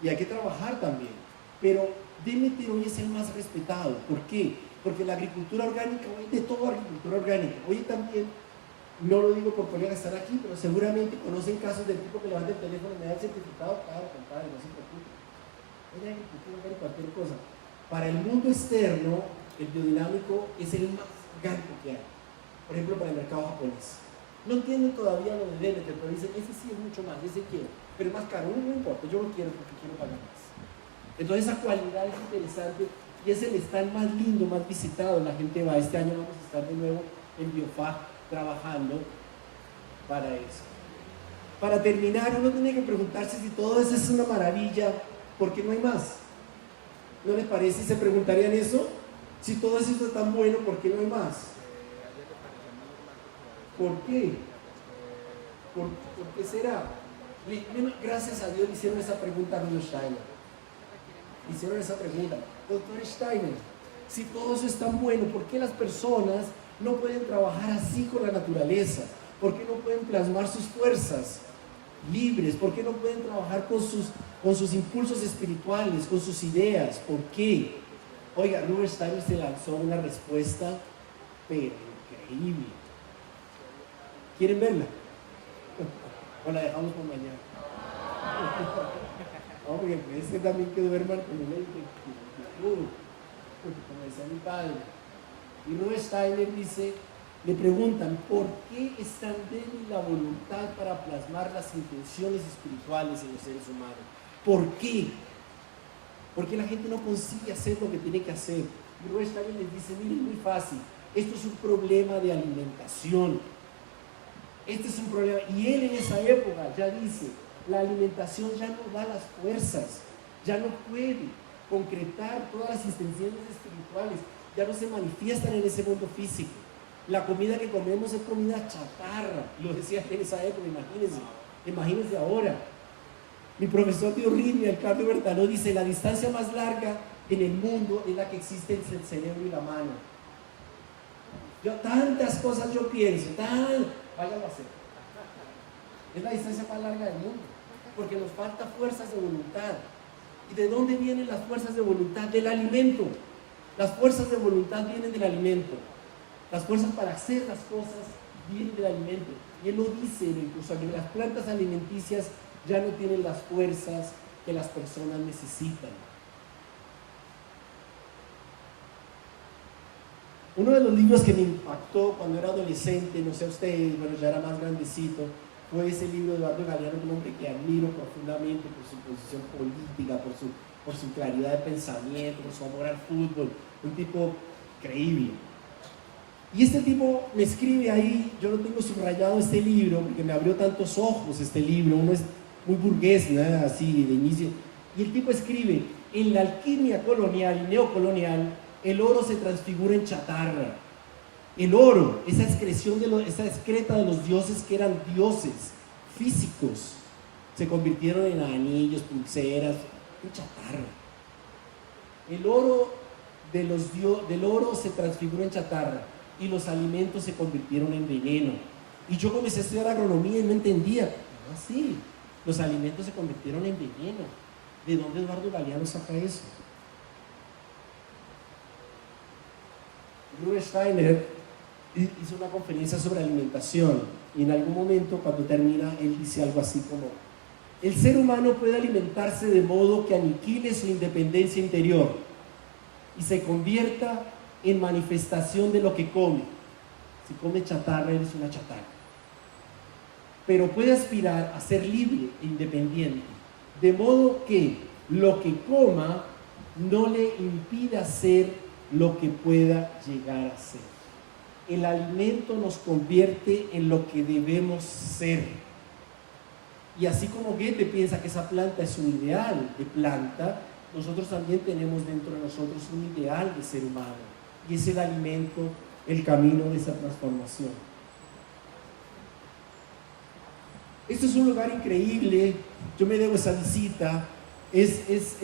Y hay que trabajar también. Pero Demeter hoy es el más respetado. ¿Por qué? Porque la agricultura orgánica, hoy de todo agricultura orgánica. Hoy también, no lo digo por colegas que están aquí, pero seguramente conocen casos del tipo que levanta el teléfono y me da el certificado. Claro, compadre, no se preocupe. Hoy hay agricultura orgánica, cualquier cosa. Para el mundo externo, el biodinámico es el más orgánico que hay. Por ejemplo, para el mercado japonés. No entienden todavía lo de Demeter, pero dicen, ese sí es mucho más, ese quiero. Pero es más caro, no importa, yo lo quiero porque quiero pagar más. Entonces esa cualidad es interesante y es el stand más lindo, más visitado. La gente va, este año vamos a estar de nuevo en Biofag trabajando para eso. Para terminar, uno tiene que preguntarse si todo eso es una maravilla, ¿por qué no hay más? ¿No les parece? ¿Se preguntarían eso? Si todo eso está tan bueno, ¿por qué no hay más? ¿Por qué? ¿Por qué será? Gracias a Dios le hicieron esa pregunta a Rudolf Steiner. Hicieron esa pregunta, doctor Steiner, si todo eso es tan bueno, ¿por qué las personas no pueden trabajar así con la naturaleza? ¿Por qué no pueden plasmar sus fuerzas libres? ¿Por qué no pueden trabajar con sus impulsos espirituales, con sus ideas? ¿Por qué? Oiga, Rudolf Steiner se lanzó una respuesta, pero increíble. ¿Quieren verla? O la dejamos para mañana. No, porque ese también que duerman con una inquietud, como decía mi padre. Y Rudolf Steiner dice, le preguntan, ¿por qué es tan débil la voluntad para plasmar las intenciones espirituales en los seres humanos? ¿Por qué? Porque la gente no consigue hacer lo que tiene que hacer. Y Rudolf Steiner les dice, miren, muy fácil, esto es un problema de alimentación. Este es un problema. Y él en esa época ya dice, la alimentación ya no da las fuerzas, ya no puede concretar todas las intenciones espirituales, ya no se manifiestan en ese mundo físico. La comida que comemos es comida chatarra, lo decía en esa época, imagínense ahora. Mi profesor de ritmo, Ricardo Bertaló, dice, la distancia más larga en el mundo es la que existe entre el cerebro y la mano. Tantas cosas yo pienso, váyanlo a hacer. Es la distancia más larga del mundo, porque nos falta fuerzas de voluntad. ¿Y de dónde vienen las fuerzas de voluntad? Del alimento. Las fuerzas de voluntad vienen del alimento. Las fuerzas para hacer las cosas vienen del alimento. Y él lo dice, incluso que las plantas alimenticias ya no tienen las fuerzas que las personas necesitan. Uno de los libros que me impactó cuando era adolescente, no sé ustedes, bueno, ya era más grandecito, fue ese libro de Eduardo Galeano, un hombre que admiro profundamente por su posición política, por su claridad de pensamiento, por su amor al fútbol, un tipo creíble. Y este tipo me escribe ahí, yo lo tengo subrayado este libro, porque me abrió tantos ojos este libro, uno es muy burgués, ¿no? Así de inicio, y el tipo escribe, en la alquimia colonial y neocolonial, el oro se transfigura en chatarra. El oro, esa excreta de los dioses que eran dioses físicos, se convirtieron en anillos, pulseras, en chatarra. El oro del oro se transfiguró en chatarra y los alimentos se convirtieron en veneno. Y yo comencé a estudiar agronomía y no entendía, ¿cómo así? Los alimentos se convirtieron en veneno. ¿De dónde Eduardo Galeano saca eso? Rudolf Steiner hizo una conferencia sobre alimentación y en algún momento cuando termina él dice algo así como: el ser humano puede alimentarse de modo que aniquile su independencia interior y se convierta en manifestación de lo que come. Si come chatarra, eres una chatarra. Pero puede aspirar a ser libre e independiente, de modo que lo que coma no le impida ser lo que pueda llegar a ser. El alimento nos convierte en lo que debemos ser. Y así como Goethe piensa que esa planta es un ideal de planta, nosotros también tenemos dentro de nosotros un ideal de ser humano. Y es el alimento, el camino de esa transformación. Esto es un lugar increíble. Yo me debo esa visita. Es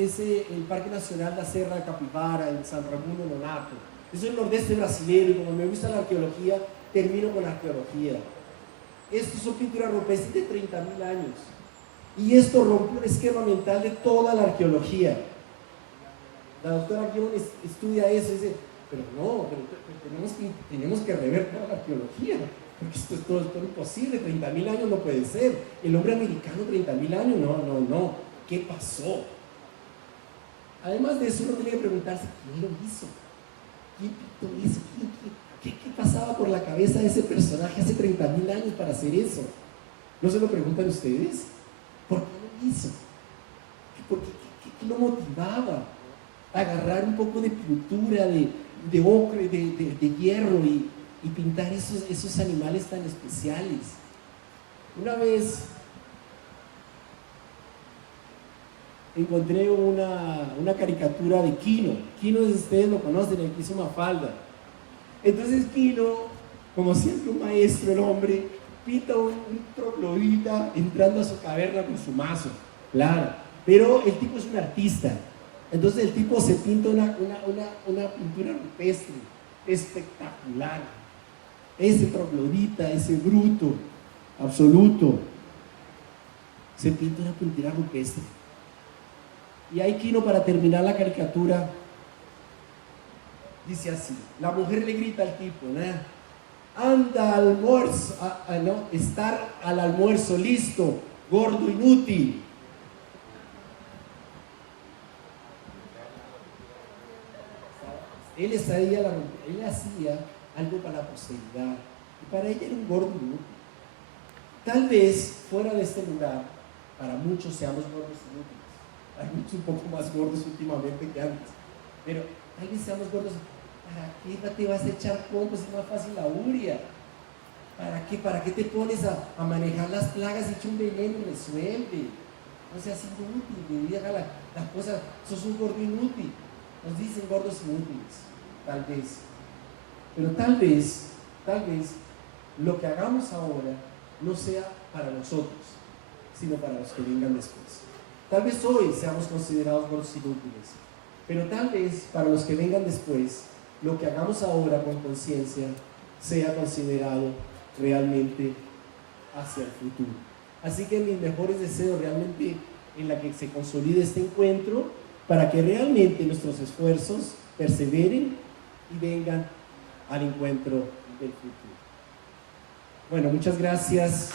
el Parque Nacional La Serra de Capibara, en San Raimundo Nonato. Yo soy nordeste brasileño y como me gusta la arqueología, termino con arqueología. Estos son pinturas rupestres de 30.000 años. Y esto rompió un esquema mental de toda la arqueología. La doctora Guión estudia eso y dice, pero tenemos que rever toda la arqueología, porque esto es todo imposible, 30.000 años no puede ser. El hombre americano, 30.000 años, no. ¿Qué pasó? Además de eso, uno tiene que preguntarse, ¿quién lo hizo? ¿Quién pintó eso? ¿Qué pasaba por la cabeza de ese personaje hace 30.000 años para hacer eso? ¿No se lo preguntan ustedes? ¿Por qué lo hizo? ¿Qué lo motivaba a agarrar un poco de pintura, de ocre, de hierro y pintar esos animales tan especiales? Una vez encontré una caricatura de Quino. Quino, ustedes lo conocen, el que hizo Mafalda. Entonces Quino, como siempre un maestro, el hombre, pinta un troglodita entrando a su caverna con su mazo, claro, pero el tipo es un artista. Entonces el tipo se pinta una pintura rupestre espectacular. Ese troglodita, ese bruto absoluto, se pinta una pintura rupestre. Y ahí Quino, para terminar la caricatura, dice así: la mujer le grita al tipo, ¿no? Anda al almuerzo, estar al almuerzo listo, gordo inútil. Él hacía algo para la posteridad, y para ella era un gordo inútil. Tal vez fuera de este lugar, para muchos seamos gordos inútiles. Hay muchos un poco más gordos últimamente que antes, pero tal vez seamos gordos. ¿Para qué te vas a echar combos? Es más fácil la uria. ¿Para qué? ¿Para qué te pones a manejar las plagas? Echa un veneno y resuelve. No seas inútil, haga las cosas. Sos un gordo inútil. Nos dicen gordos inútiles, tal vez. Pero tal vez lo que hagamos ahora no sea para nosotros, sino para los que vengan después. Tal vez hoy seamos considerados gordos inútiles, pero tal vez para los que vengan después, lo que hagamos ahora con conciencia sea considerado realmente hacia el futuro. Así que mis mejores deseos realmente en la que se consolide este encuentro, para que realmente nuestros esfuerzos perseveren y vengan al encuentro del futuro. Bueno, muchas gracias.